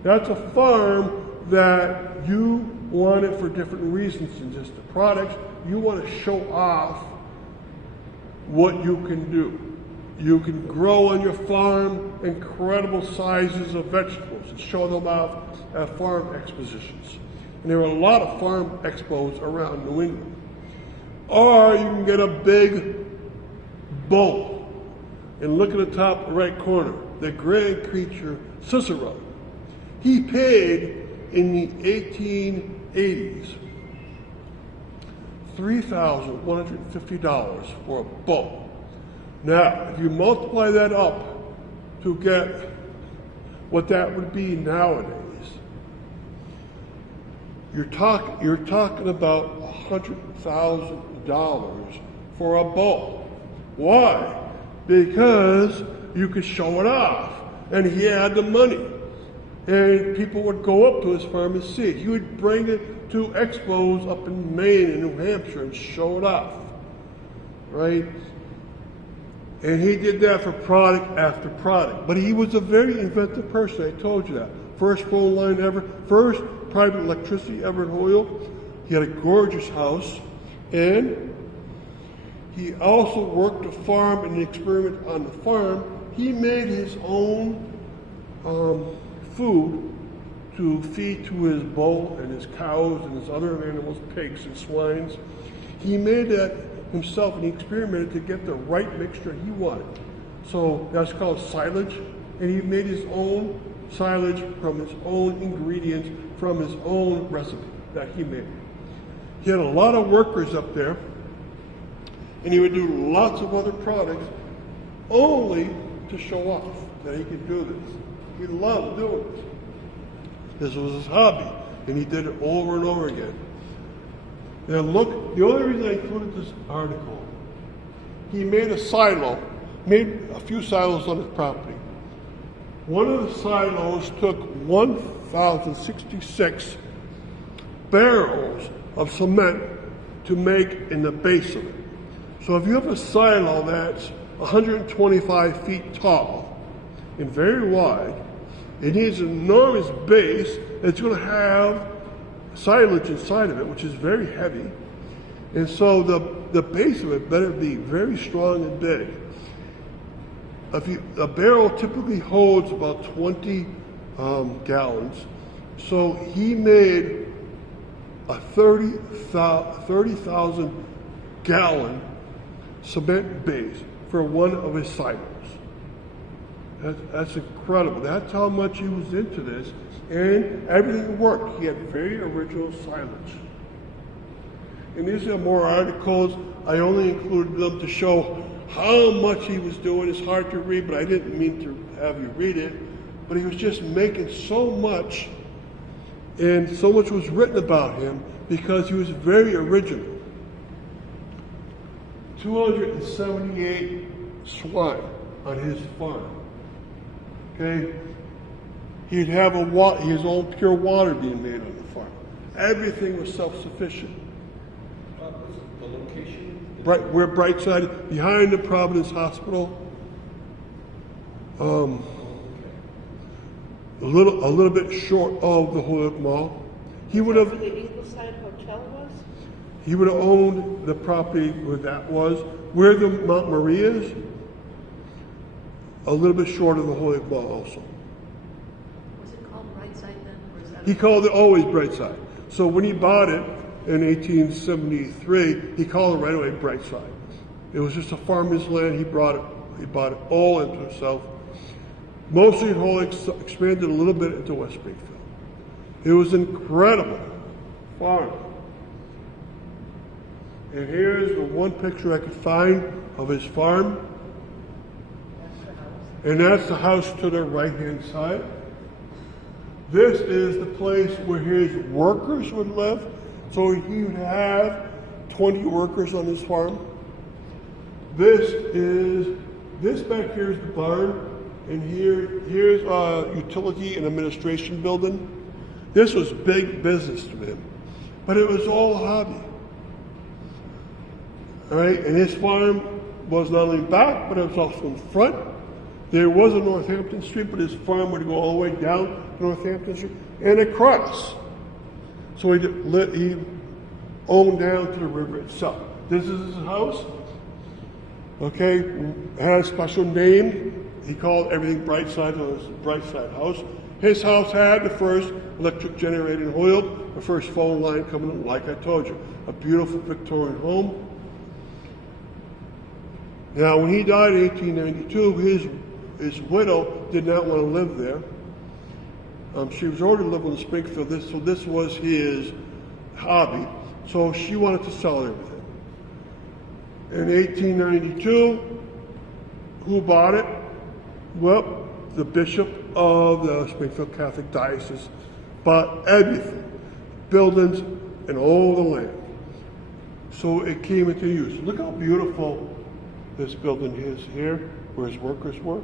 That's a farm that you want it for different reasons than just the products. You want to show off what you can do. You can grow on your farm incredible sizes of vegetables and show them off at farm expositions. And there are a lot of farm expos around New England. Or you can get a big bull and look at the top right corner, the grand creature Cicero. He paid in the 1880s $3,150 for a bull. Now, if you multiply that up to get what that would be nowadays, you're talking about $100,000 for a bull. Why? because you could show it off. And he had the money. And people would go up to his farm and see it. He would bring it to expos up in Maine and New Hampshire and show it off. Right? And he did that for product after product. But he was a very inventive person, I told you that. First phone line ever, first private electricity ever in Holyoke. He had a gorgeous house. And he also worked the farm and experiment on the farm. He made his own food to feed to his bull and his cows and his other animals, pigs and swines. He made that himself and he experimented to get the right mixture he wanted. So that's called silage. And he made his own silage from his own ingredients, from his own recipe that he made. He had a lot of workers up there, and he would do lots of other products only to show off that he could do this. He loved doing this. This was his hobby, and he did it over and over again. Now look, the only reason I included this article, he made a silo, made a few silos on his property. One of the silos took 1,066 barrels of cement to make in the base of it. So if you have a silo that's 125 feet tall and very wide, it needs an enormous base that's going to have silage inside of it, which is very heavy. And so the base of it better be very strong and big. A barrel typically holds about 20 gallons. So he made a 30,000 gallon cement base for one of his silos. That's incredible. That's how much he was into this. And everything worked. He had very original silage. And these are more articles. I only included them to show how much he was doing. It's hard to read, but I didn't mean to have you read it. But he was just making so much, and so much was written about him because he was very original. 278 swine on his farm. Okay? He'd have his own pure water being made on the farm. Everything was self-sufficient. The location? We're Brightside, behind the Providence Hospital. A little bit short of the Holyoke Mall. He would have. Where the Eagleside Hotel was? He would have owned the property where that was, where the Mount Marie is. A little bit short of the Holyoke Mall also. Was it called Brightside then, or is that? He called it always Brightside. So when he bought it in 1873, he called it right away Brightside. It was just a farmer's land. He bought it all into himself. Mostly in Holyoke, expanded a little bit into West Springfield. It was incredible farm. And here's the one picture I could find of his farm. And that's the house to the right-hand side. This is the place where his workers would live. So he would have 20 workers on his farm. This back here is the barn, and here's a utility and administration building. This was big business to him, but it was all a hobby. All right, and his farm was not only back, but it was also in front. There was a Northampton Street, but his farm would go all the way down to Northampton Street and across. So he owned down to the river itself. This is his house. Okay, it had a special name. He called everything Brightside. It was Brightside House. His house had the first electric generator in Holyoke, the first phone line coming in, like I told you. A beautiful Victorian home. Now, when he died in 1892, his widow did not want to live there. She was already living in Springfield, so this was his hobby. So she wanted to sell everything. In 1892, who bought it? Well, the bishop of the Springfield Catholic Diocese bought everything, buildings and all the land. So it came into use. Look how beautiful This building is here, where his workers were.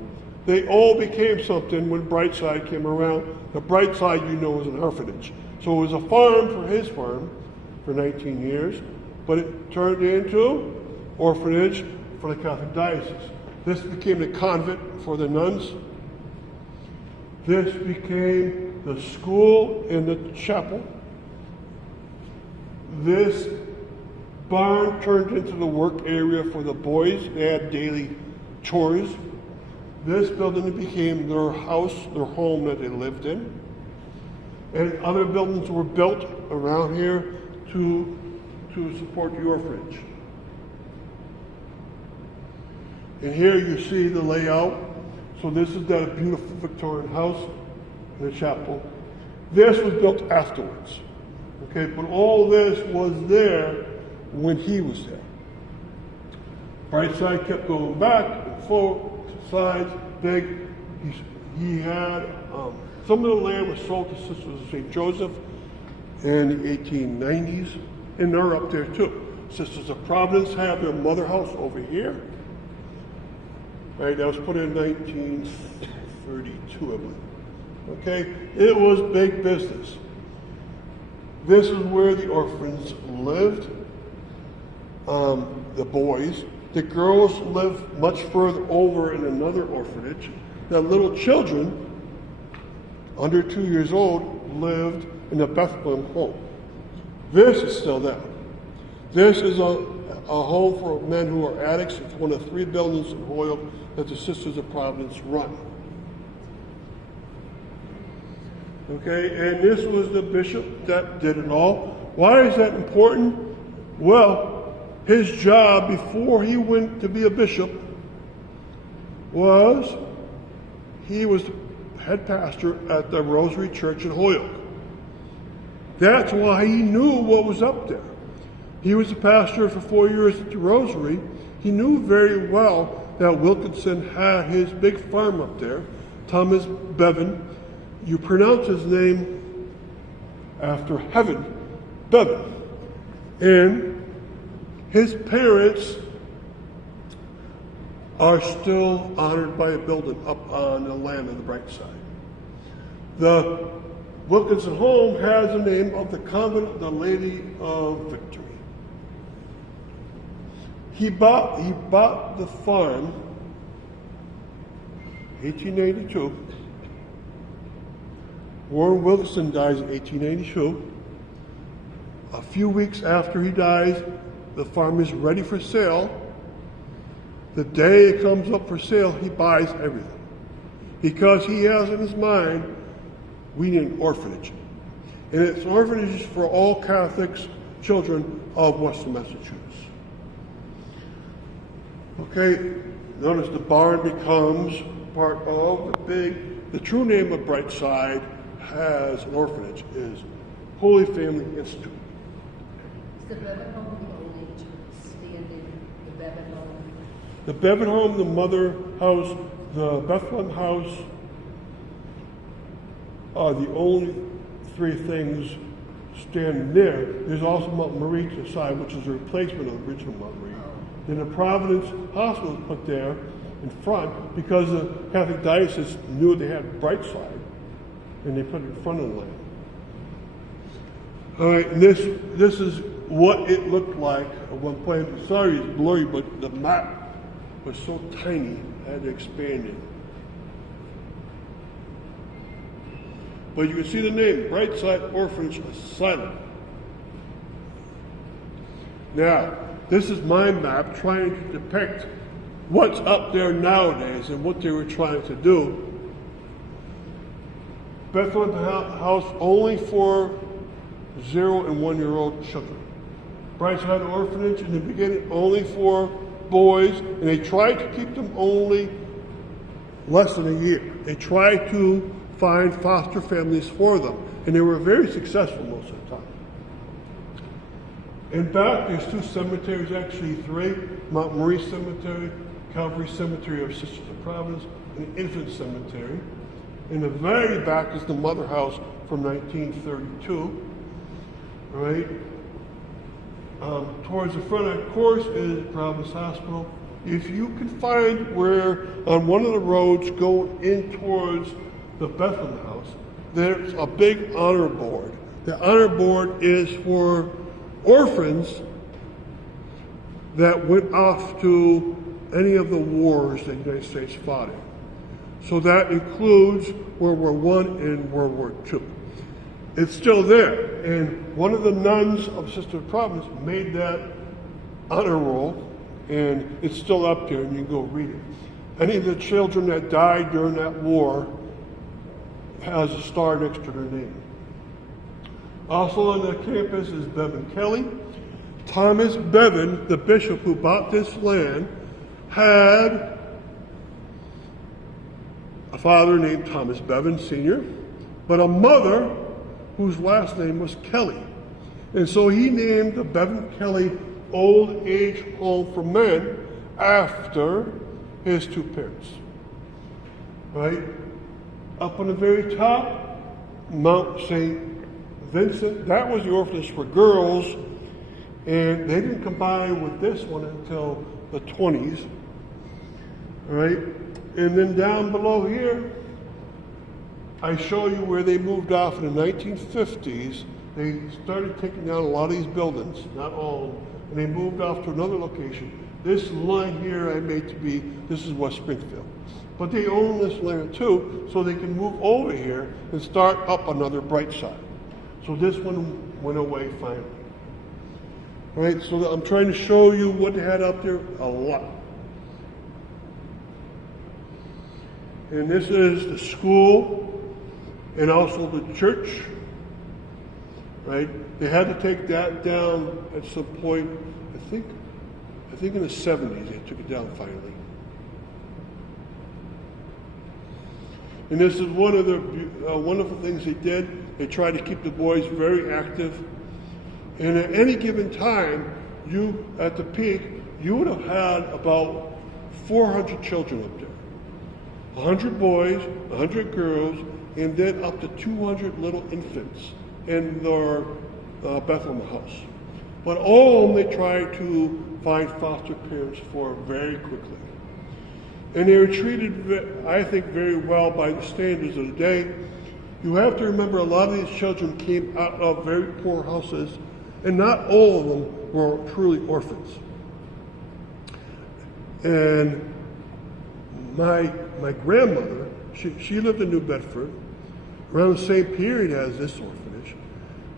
They all became something when Brightside came around. The Brightside, you know, was an orphanage. So it was a farm for his farm for 19 years, but it turned into orphanage for the Catholic diocese. This became the convent for the nuns. This became the school and the chapel. This barn turned into the work area for the boys. They had daily chores. This building became their house, their home that they lived in. And other buildings were built around here to support the orphanage. And here you see the layout. So this is that beautiful Victorian house and the chapel. This was built afterwards. Okay, but all this was there when he was there. Brightside kept going back and forth, sides, big. He had, some of the land was sold to Sisters of St. Joseph in the 1890s, and they're up there too. Sisters of Providence have their mother house over here. Right, that was put in 1932, I believe. Okay, it was big business. This is where the orphans lived, the boys. The girls lived much further over in another orphanage. The little children, under 2 years old, lived in the Bethlehem home. This is still there. This is a home for men who are addicts. It's one of 3 buildings in Holyoke that the Sisters of Providence run. Okay, and this was the bishop that did it all. Why is that important? Well, his job before he went to be a bishop was he was the head pastor at the Rosary Church in Holyoke. That's why he knew what was up there. He was the pastor for 4 years at the Rosary. He knew very well that Wilkinson had his big farm up there, Thomas Bevan. You pronounce his name after heaven, Bevan. And his parents are still honored by a building up on the land of the bright side. The Wilkinson home has the name of the convent of the Lady of Victory. He bought the farm 1882. Warren Wilkinson dies in 1882. A few weeks after he dies, the farm is ready for sale. The day it comes up for sale, he buys everything. Because he has in his mind, we need an orphanage. And it's orphanages for all Catholics, children of Western Massachusetts. Okay, notice the barn becomes part of the true name of Brightside has an orphanage, is Holy Family Institute. Is the Bevan home the only standing, the Bevan home? The Bevan home, the mother house, the Bethlehem house are the only 3 things standing there. There's also Mount Marie to the side, which is a replacement of the original Mount Marie. Then the Providence Hospital was put there in front because the Catholic diocese knew they had Brightside, and they put it in front of the land. All right, and this is what it looked like at one point. Sorry, it's blurry, but the map was so tiny, I had to expand it. But you can see the name, Brightside Orphanage Asylum. Now, this is my map trying to depict what's up there nowadays and what they were trying to do. Bethlehem House only for 0 and 1 year old children. Brightside Orphanage in the beginning only for boys, and they tried to keep them only less than a year. They tried to find foster families for them, and they were very successful most of the time. In back, there's 2 cemeteries, actually 3, Mount Marie Cemetery, Calvary Cemetery of Sisters of Providence, and Infant Cemetery. In the very back is the mother house from 1932, right? Towards the front, of course, is Providence Hospital. if you can find where on one of the roads going in towards the Bethlehem house, there's a big honor board. The honor board is for orphans that went off to any of the wars that the United States fought in. So that includes World War I and World War II. It's still there. And one of the nuns of Sister of Providence made that honor roll, and it's still up there, and you can go read it. Any of the children that died during that war has a star next to their name. Also on the campus is Bevan Kelly. Thomas Bevan, the bishop who bought this land, had a father named Thomas Bevan Sr., but a mother whose last name was Kelly. And so he named the Bevan Kelly Old Age Home for Men after his two parents. Right? Up on the very top, Mount St. Vincent, that was the orphanage for girls, and they didn't combine with this one until the 20s. Right? And then down below here, I show you where they moved off in the 1950s. They started taking down a lot of these buildings, not all of them, and they moved off to another location. This line here I made to be, this is West Springfield. But they own this land too, so they can move over here and start up another bright side. So this one went away finally. All right, so I'm trying to show you what they had up there, a lot. And this is the school and also the church, right? They had to take that down at some point, I think in the 70s they took it down finally. And this is one of the wonderful things they did. They tried to keep the boys very active. And at any given time, at the peak, you would have had about 400 children up there. 100 boys, 100 girls, and then up to 200 little infants in their Bethlehem house. But all of them they tried to find foster parents for very quickly. And they were treated, I think, very well by the standards of the day. You have to remember a lot of these children came out of very poor houses, and not all of them were truly orphans. And my grandmother, she lived in New Bedford around the same period as this orphanage.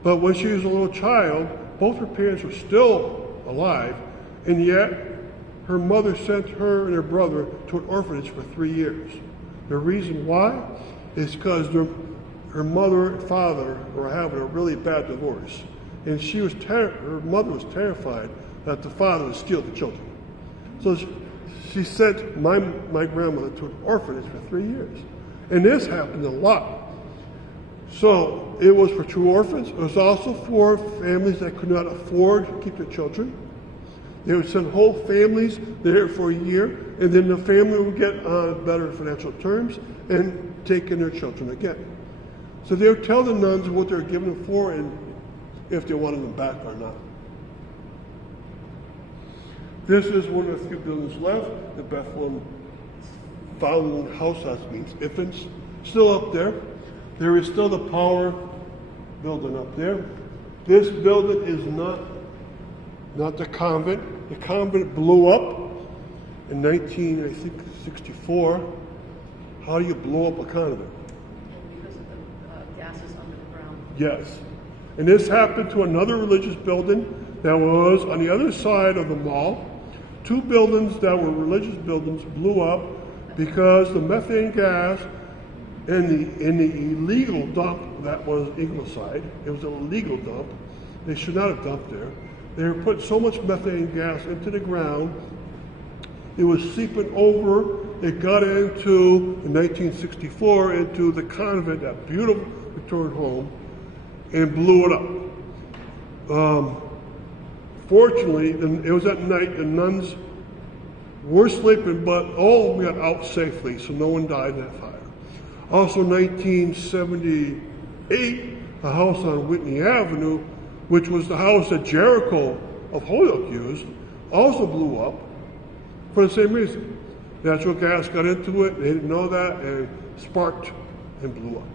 But when she was a little child, both her parents were still alive, and yet her mother sent her and her brother to an orphanage for 3 years. The reason why is because her mother and father were having a really bad divorce, and her mother was terrified that the father would steal the children. So she sent my grandmother to an orphanage for 3 years. And this happened a lot. So it was for true orphans. It was also for families that could not afford to keep their children. They would send whole families there for a year, and then the family would get on better financial terms and take in their children again. So they would tell the nuns what they were giving them for and if they wanted them back or not. This is one of the few buildings left, the Bethlehem Foundling House, that means infants, still up there. There is still the Power building up there. This building is not the convent. The convent blew up in 1964. How do you blow up a convent? Because of the gases under the ground. Yes. And this happened to another religious building that was on the other side of the mall. 2 buildings that were religious buildings blew up because the methane gas in the illegal dump that was Ingleside. It was an illegal dump. They should not have dumped there. They were putting so much methane gas into the ground, it was seeping over. It got into, in 1964, into the convent, that beautiful Victorian home, and blew it up. Fortunately, it was at night, the nuns were sleeping, but all of them got out safely, so no one died in that fire. Also, 1978, the house on Whitney Avenue, which was the house that Jericho of Holyoke used, also blew up. for the same reason. Natural gas got into it, they didn't know that, and sparked and blew up.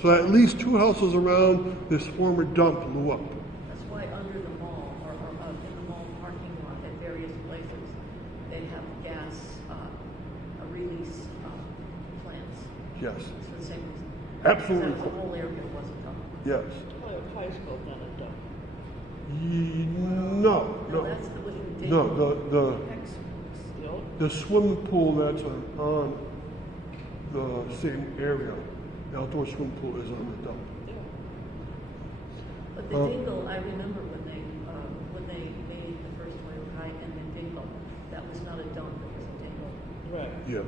So at least 2 houses around this former dump blew up. That's why under the mall, or in the mall parking lot at various places, they have gas release plants. Yes, It's for the same reason. absolutely. Because the whole area wasn't done. Yes. Holyoke High School done it done. No, No, that's the with the no, The old the swimming pool that's on the same area, the outdoor swimming pool is on the dump. But the dingle, I remember when they made the first Holyoke High and the dingle, that was not a dump, it was a dingle. Right. Yes.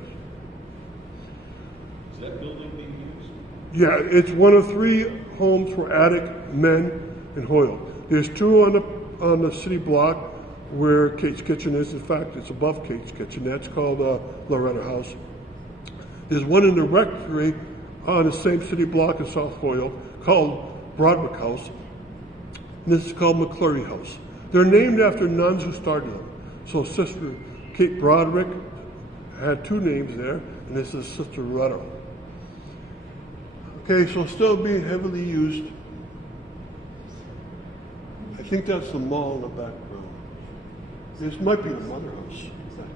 Is that building being used? Yeah, it's one of 3 homes for addict men in Holyoke. There's 2 on the city block where Kate's Kitchen is. In fact, it's above Kate's Kitchen. That's called Loretta House. There's one in the rectory on the same city block in South Holyoke called Broderick House. And this is called McClurry House. They're named after nuns who started them. So Sister Kate Broderick had 2 names there, and this is Sister Loretta. Okay, so still being heavily used. I think that's the mall in the background. This might be the mother house back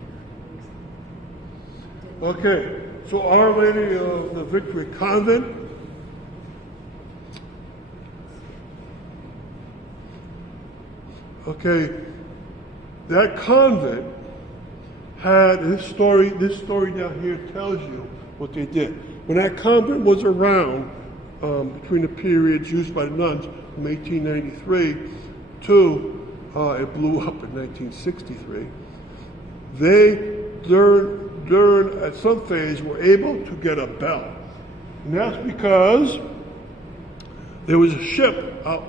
here. Okay, so Our Lady of the Victory Convent. Okay, that convent had this story down here tells you what they did. When that convent was around, between the periods used by the nuns from 1893 to it blew up in 1963, they during at some phase were able to get a bell, and that's because there was a ship out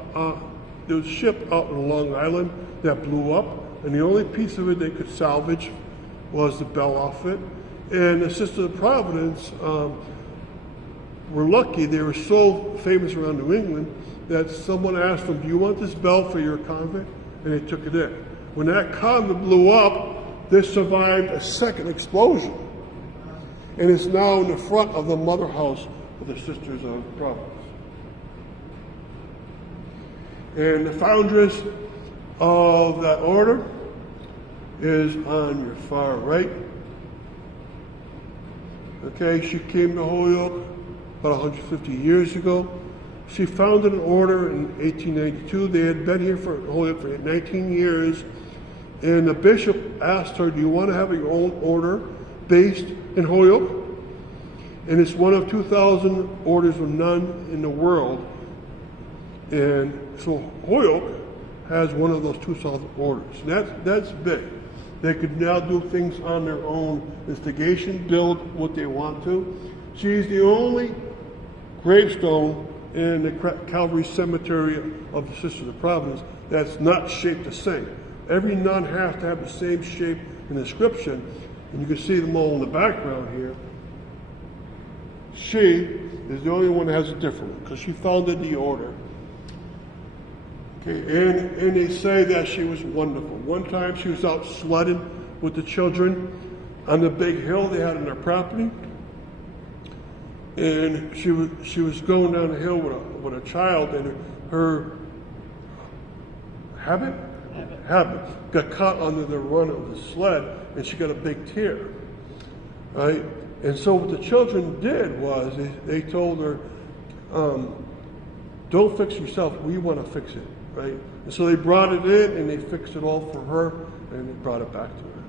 in Long Island that blew up, and the only piece of it they could salvage was the bell off it. And the Sisters of Providence were lucky; they were so famous around New England that someone asked them, "Do you want this bell for your convent?" And they took it in. When that convent blew up, this survived a second explosion, and it's now in the front of the mother house of the Sisters of Providence. And the foundress of that order is on your far right. Okay, she came to Holyoke about 150 years ago. She founded an order in 1892. They had been here for Holyoke for 19 years. And the bishop asked her, "Do you want to have your own order based in Holyoke?" And it's one of 2,000 orders of none in the world. And so Holyoke has one of those 2,000 orders. And that's big. They could now do things on their own instigation, build what they want to. She's the only gravestone in the Calvary Cemetery of the Sisters of Providence that's not shaped the same. Every nun has to have the same shape and inscription, and you can see them all in the background here. She is the only one that has a different one, because she founded the order. Okay, and they say that she was wonderful. One time she was out sledding with the children on the big hill they had on their property, and she was going down the hill with a child, and her habit got caught under the run of the sled, and she got a big tear. Right, and so what the children did was they told her, "Don't fix yourself. We want to fix it." Right? And so they brought it in and they fixed it all for her and they brought it back to her.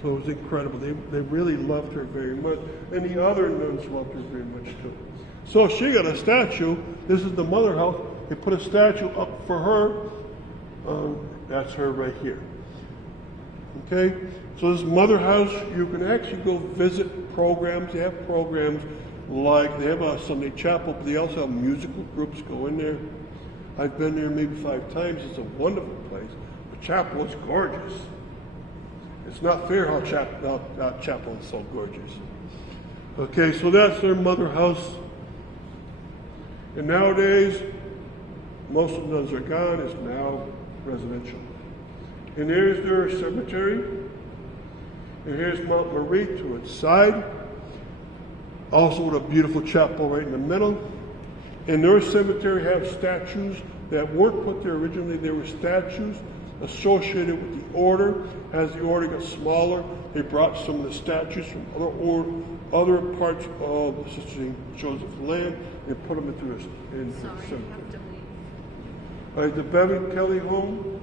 So it was incredible. They really loved her very much. And the other nuns loved her very much too. So she got a statue. This is the mother house. They put a statue up for her. That's her right here. Okay? So this mother house, you can actually go visit programs. They have programs like, they have a Sunday chapel, but they also have musical groups go in there. I've been there maybe 5 times. It's a wonderful place. The chapel is gorgeous. It's not fair how chapel is so gorgeous. Okay, so that's their mother house. And nowadays, most of the nuns are gone. It's now residential. And there's their cemetery. And here's Mount Marie to its side. Also with a beautiful chapel right in the middle. And their cemetery have statues that weren't put there originally. They were statues associated with the order. As the order got smaller, they brought some of the statues from other parts of the St. Joseph land and put them into the cemetery. All right, the Bevan Kelly home,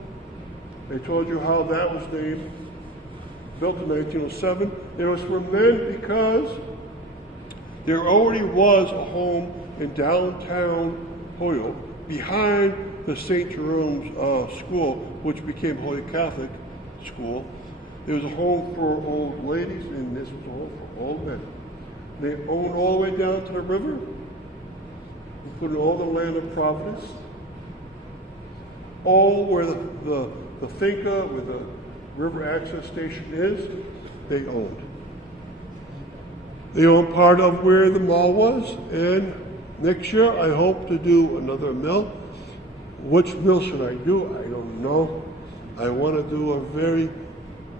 they told you how that was named, built in 1907. It was for men because there already was a home in downtown Holyoke behind the St. Jerome's school, which became Holyoke Catholic School. There was a home for old ladies, and this was a home for old men. They owned all the way down to the river, including all the land of Providence, all where the finca, where the river access station is, they owned. They own part of where the mall was, and next year I hope to do another mill. Which mill should I do? I don't know. I want to do a very,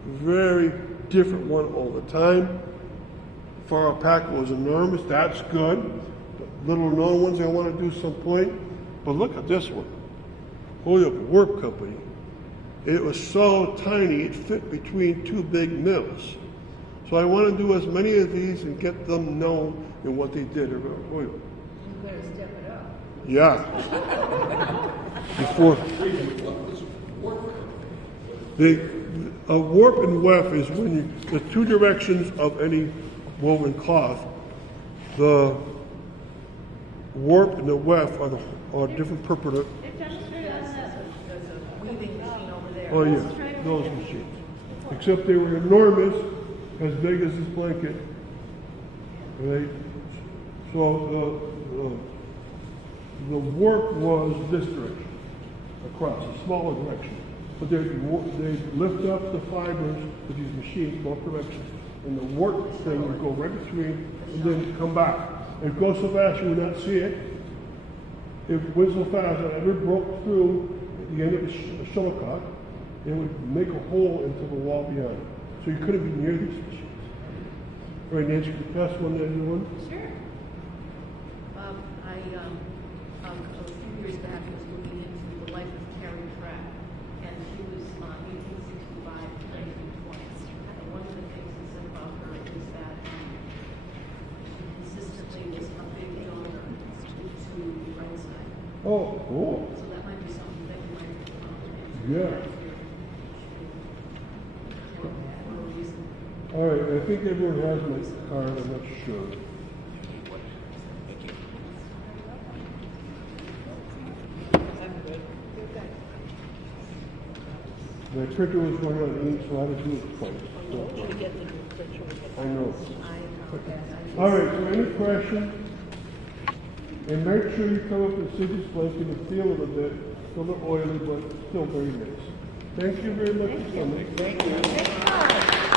very different one all the time. Far Pack was enormous. That's good. The little known ones I want to do some point. But look at this one. Holyoke Warp Company. It was so tiny it fit between two big mills. So I want to do as many of these and get them known in what they did around Holyoke. You better step it up. Yeah. Before a warp and weft is when the two directions of any woven cloth, the warp and the weft are different perpendicular. There's a weaving machine over there. Oh yeah, those machines. Except they were enormous, as big as this blanket. Right? So the warp was this direction, across, a smaller direction. But they'd lift up the fibers with these machines, both directions, and the warp thing would go right between and then come back. It goes so fast you would not see it. It went so fast that if it broke through at the end of the shuttlecock, it would make a hole into the wall beyond it. So you couldn't be near these machines. All right, Nancy, the best one that you want? Sure. A few years back, was looking into the life of Carrie Pratt, and she was 1865 to 1920. And one of the things he said about her is that she consistently was a big donor to the right side. Oh, cool. So that might be something that you might Yeah. for a reason. All right, I think everyone has my card, I'm not sure. I'm good. My printer was running on ink, so I had to do it twice. Should we get the new picture? I know. All right, so any questions? And make sure you come up and see this place, you can feel it a bit, it's a little oily, but still very nice. Thank you very much for coming. Thank you. Good job.